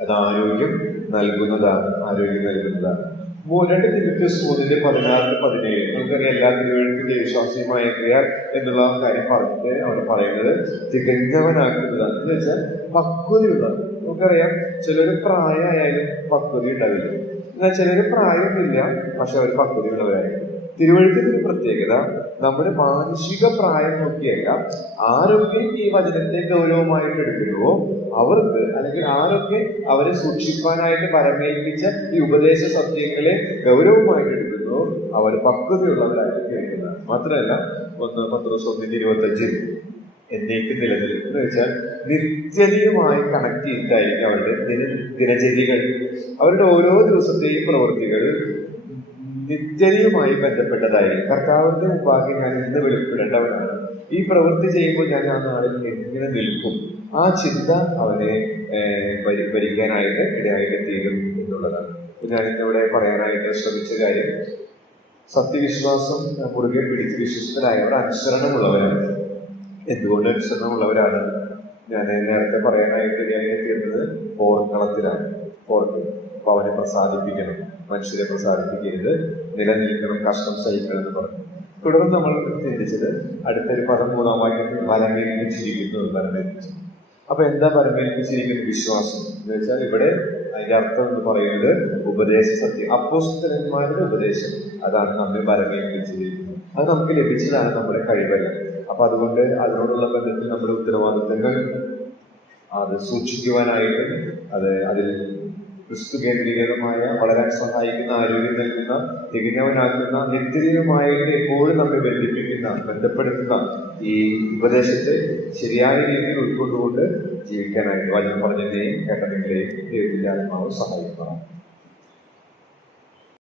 അത് ആരോഗ്യം നൽകുന്നതാണ്. 2 തിമോഥെയോസ് 3:16-17 നമുക്കറിയാം. എല്ലാ തിരുവഴുത്തിന്റെ വിശ്വാസിയുമായ ക്രിയ എന്നുള്ള കാര്യം പറഞ്ഞിട്ട് അവിടെ പറയുന്നത് തികഞ്ഞവനാക്കുന്നതാണ്. എന്ന് വെച്ചാൽ പക്വതയുള്ളതാണ്. നമുക്കറിയാം ചിലർ പ്രായമായാലും പക്വത ഉണ്ടാവില്ല, എന്നാൽ ചിലർ പ്രായമില്ല പക്ഷെ അവർ പക്വതയുള്ളവരായിരിക്കും. തിരുവഴുത്തിന്റെ പ്രത്യേകത നമ്മുടെ മാനുഷിക പ്രായം നോക്കിയല്ല, ആരൊക്കെ ഈ വചനത്തെ ഗൗരവമായിട്ട് എടുക്കുന്നുവോ അവർക്ക്, അല്ലെങ്കിൽ ആരൊക്കെ അവരെ സൂക്ഷിപ്പാനായിട്ട് പരമേൽപ്പിച്ച ഈ ഉപദേശ സത്യങ്ങളെ ഗൗരവമായിട്ട് എടുക്കുന്നുവോ അവർ പക്വതയുള്ളവരായിട്ട് കേൾക്കുന്നത്. മാത്രമല്ല 1 പത്രോസ് 1:25 എന്നേക്ക് നിലനിൽക്കും എന്ന് വെച്ചാൽ നിത്യതയുമായി കണക്ട് ചെയ്തിട്ടായിരിക്കും അവരുടെ ദിനചര്യകൾ, അവരുടെ ഓരോ ദിവസത്തെയും പ്രവൃത്തികൾ നിത്യതയുമായി ബന്ധപ്പെട്ടതായിരിക്കും. കർത്താവിന്റെ മുമ്പാകെ ഞാൻ ഇന്ന് വെളിപ്പെടേണ്ടവനാണ്, ഈ പ്രവൃത്തി ചെയ്യുമ്പോൾ ഞാൻ ആ നാളിൽ എങ്ങനെ നിൽക്കും, ആ ചിന്ത അവനെ ഭരിക്കാനായിട്ട് ഇടയായിട്ട് തീരും എന്നുള്ളതാണ്. ഞാനിന്നിവിടെ പറയാനായിട്ട് ശ്രമിച്ച കാര്യം, സത്യവിശ്വാസം മുറുകെ പിടിച്ച് വിശ്വസ്തരായവർ അനുസരണമുള്ളവരാണ്. എന്തുകൊണ്ട് അനുസരണമുള്ളവരാണ്? ഞാൻ നേരത്തെ പറയാനായിട്ട് ഇടയായിട്ട് തീർന്നത് പോർക്കളത്തിലാണ്. അപ്പൊ അവനെ പ്രസാദിപ്പിക്കണം, മനുഷ്യരെ പ്രസാദിപ്പിക്കരുത്, നിലനിൽക്കണം, കഷ്ടം സഹിക്കണം എന്ന് പറഞ്ഞു. തുടർന്ന് നമ്മൾ ചിന്തിച്ചത് അടുത്തൊരു 13-ാം വാക്യത്തിൽ ബലമേൽപ്പിച്ചിരിക്കുന്നു. അപ്പൊ എന്താ ബലമേൽപ്പിച്ചിരിക്കുന്നത്? വിശ്വാസം എന്ന് വെച്ചാൽ ഇവിടെ അതിന്റെ അർത്ഥം എന്ന് പറയുന്നത് ഉപദേശ സത്യം, അപ്പോസ്തലന്മാരുടെ ഉപദേശം, അതാണ് നമ്മെ ബലമേൽപ്പിച്ചിരിക്കുന്നത്. അത് നമുക്ക് ലഭിച്ചതാണ്, നമ്മുടെ കഴിവല്ല. അപ്പൊ അതുകൊണ്ട് അതിനോടുള്ള ബന്ധത്തിൽ നമ്മുടെ ഉത്തരവാദിത്തങ്ങൾ അത് സൂക്ഷിക്കുവാനായിട്ടും അതിൽ ക്രിസ്തു കേന്ദ്രീകൃതമായ വളരാൻ സഹായിക്കുന്ന, ആരോഗ്യം നൽകുന്ന, തികഞ്ഞവനാക്കുന്ന, നിത്യതയുമായിട്ട് എപ്പോഴും നമ്മെ ബന്ധപ്പെടുത്തുന്ന ഈ ഉപദേശത്തെ ശരിയായ രീതിയിൽ ഉൾക്കൊണ്ടുകൊണ്ട് ജീവിക്കാനായിട്ട് വചനം പറഞ്ഞതിനെയും കേട്ടതിനെയും ദൈവത്തിന്റെ ആത്മാവ് സഹായിക്കണം.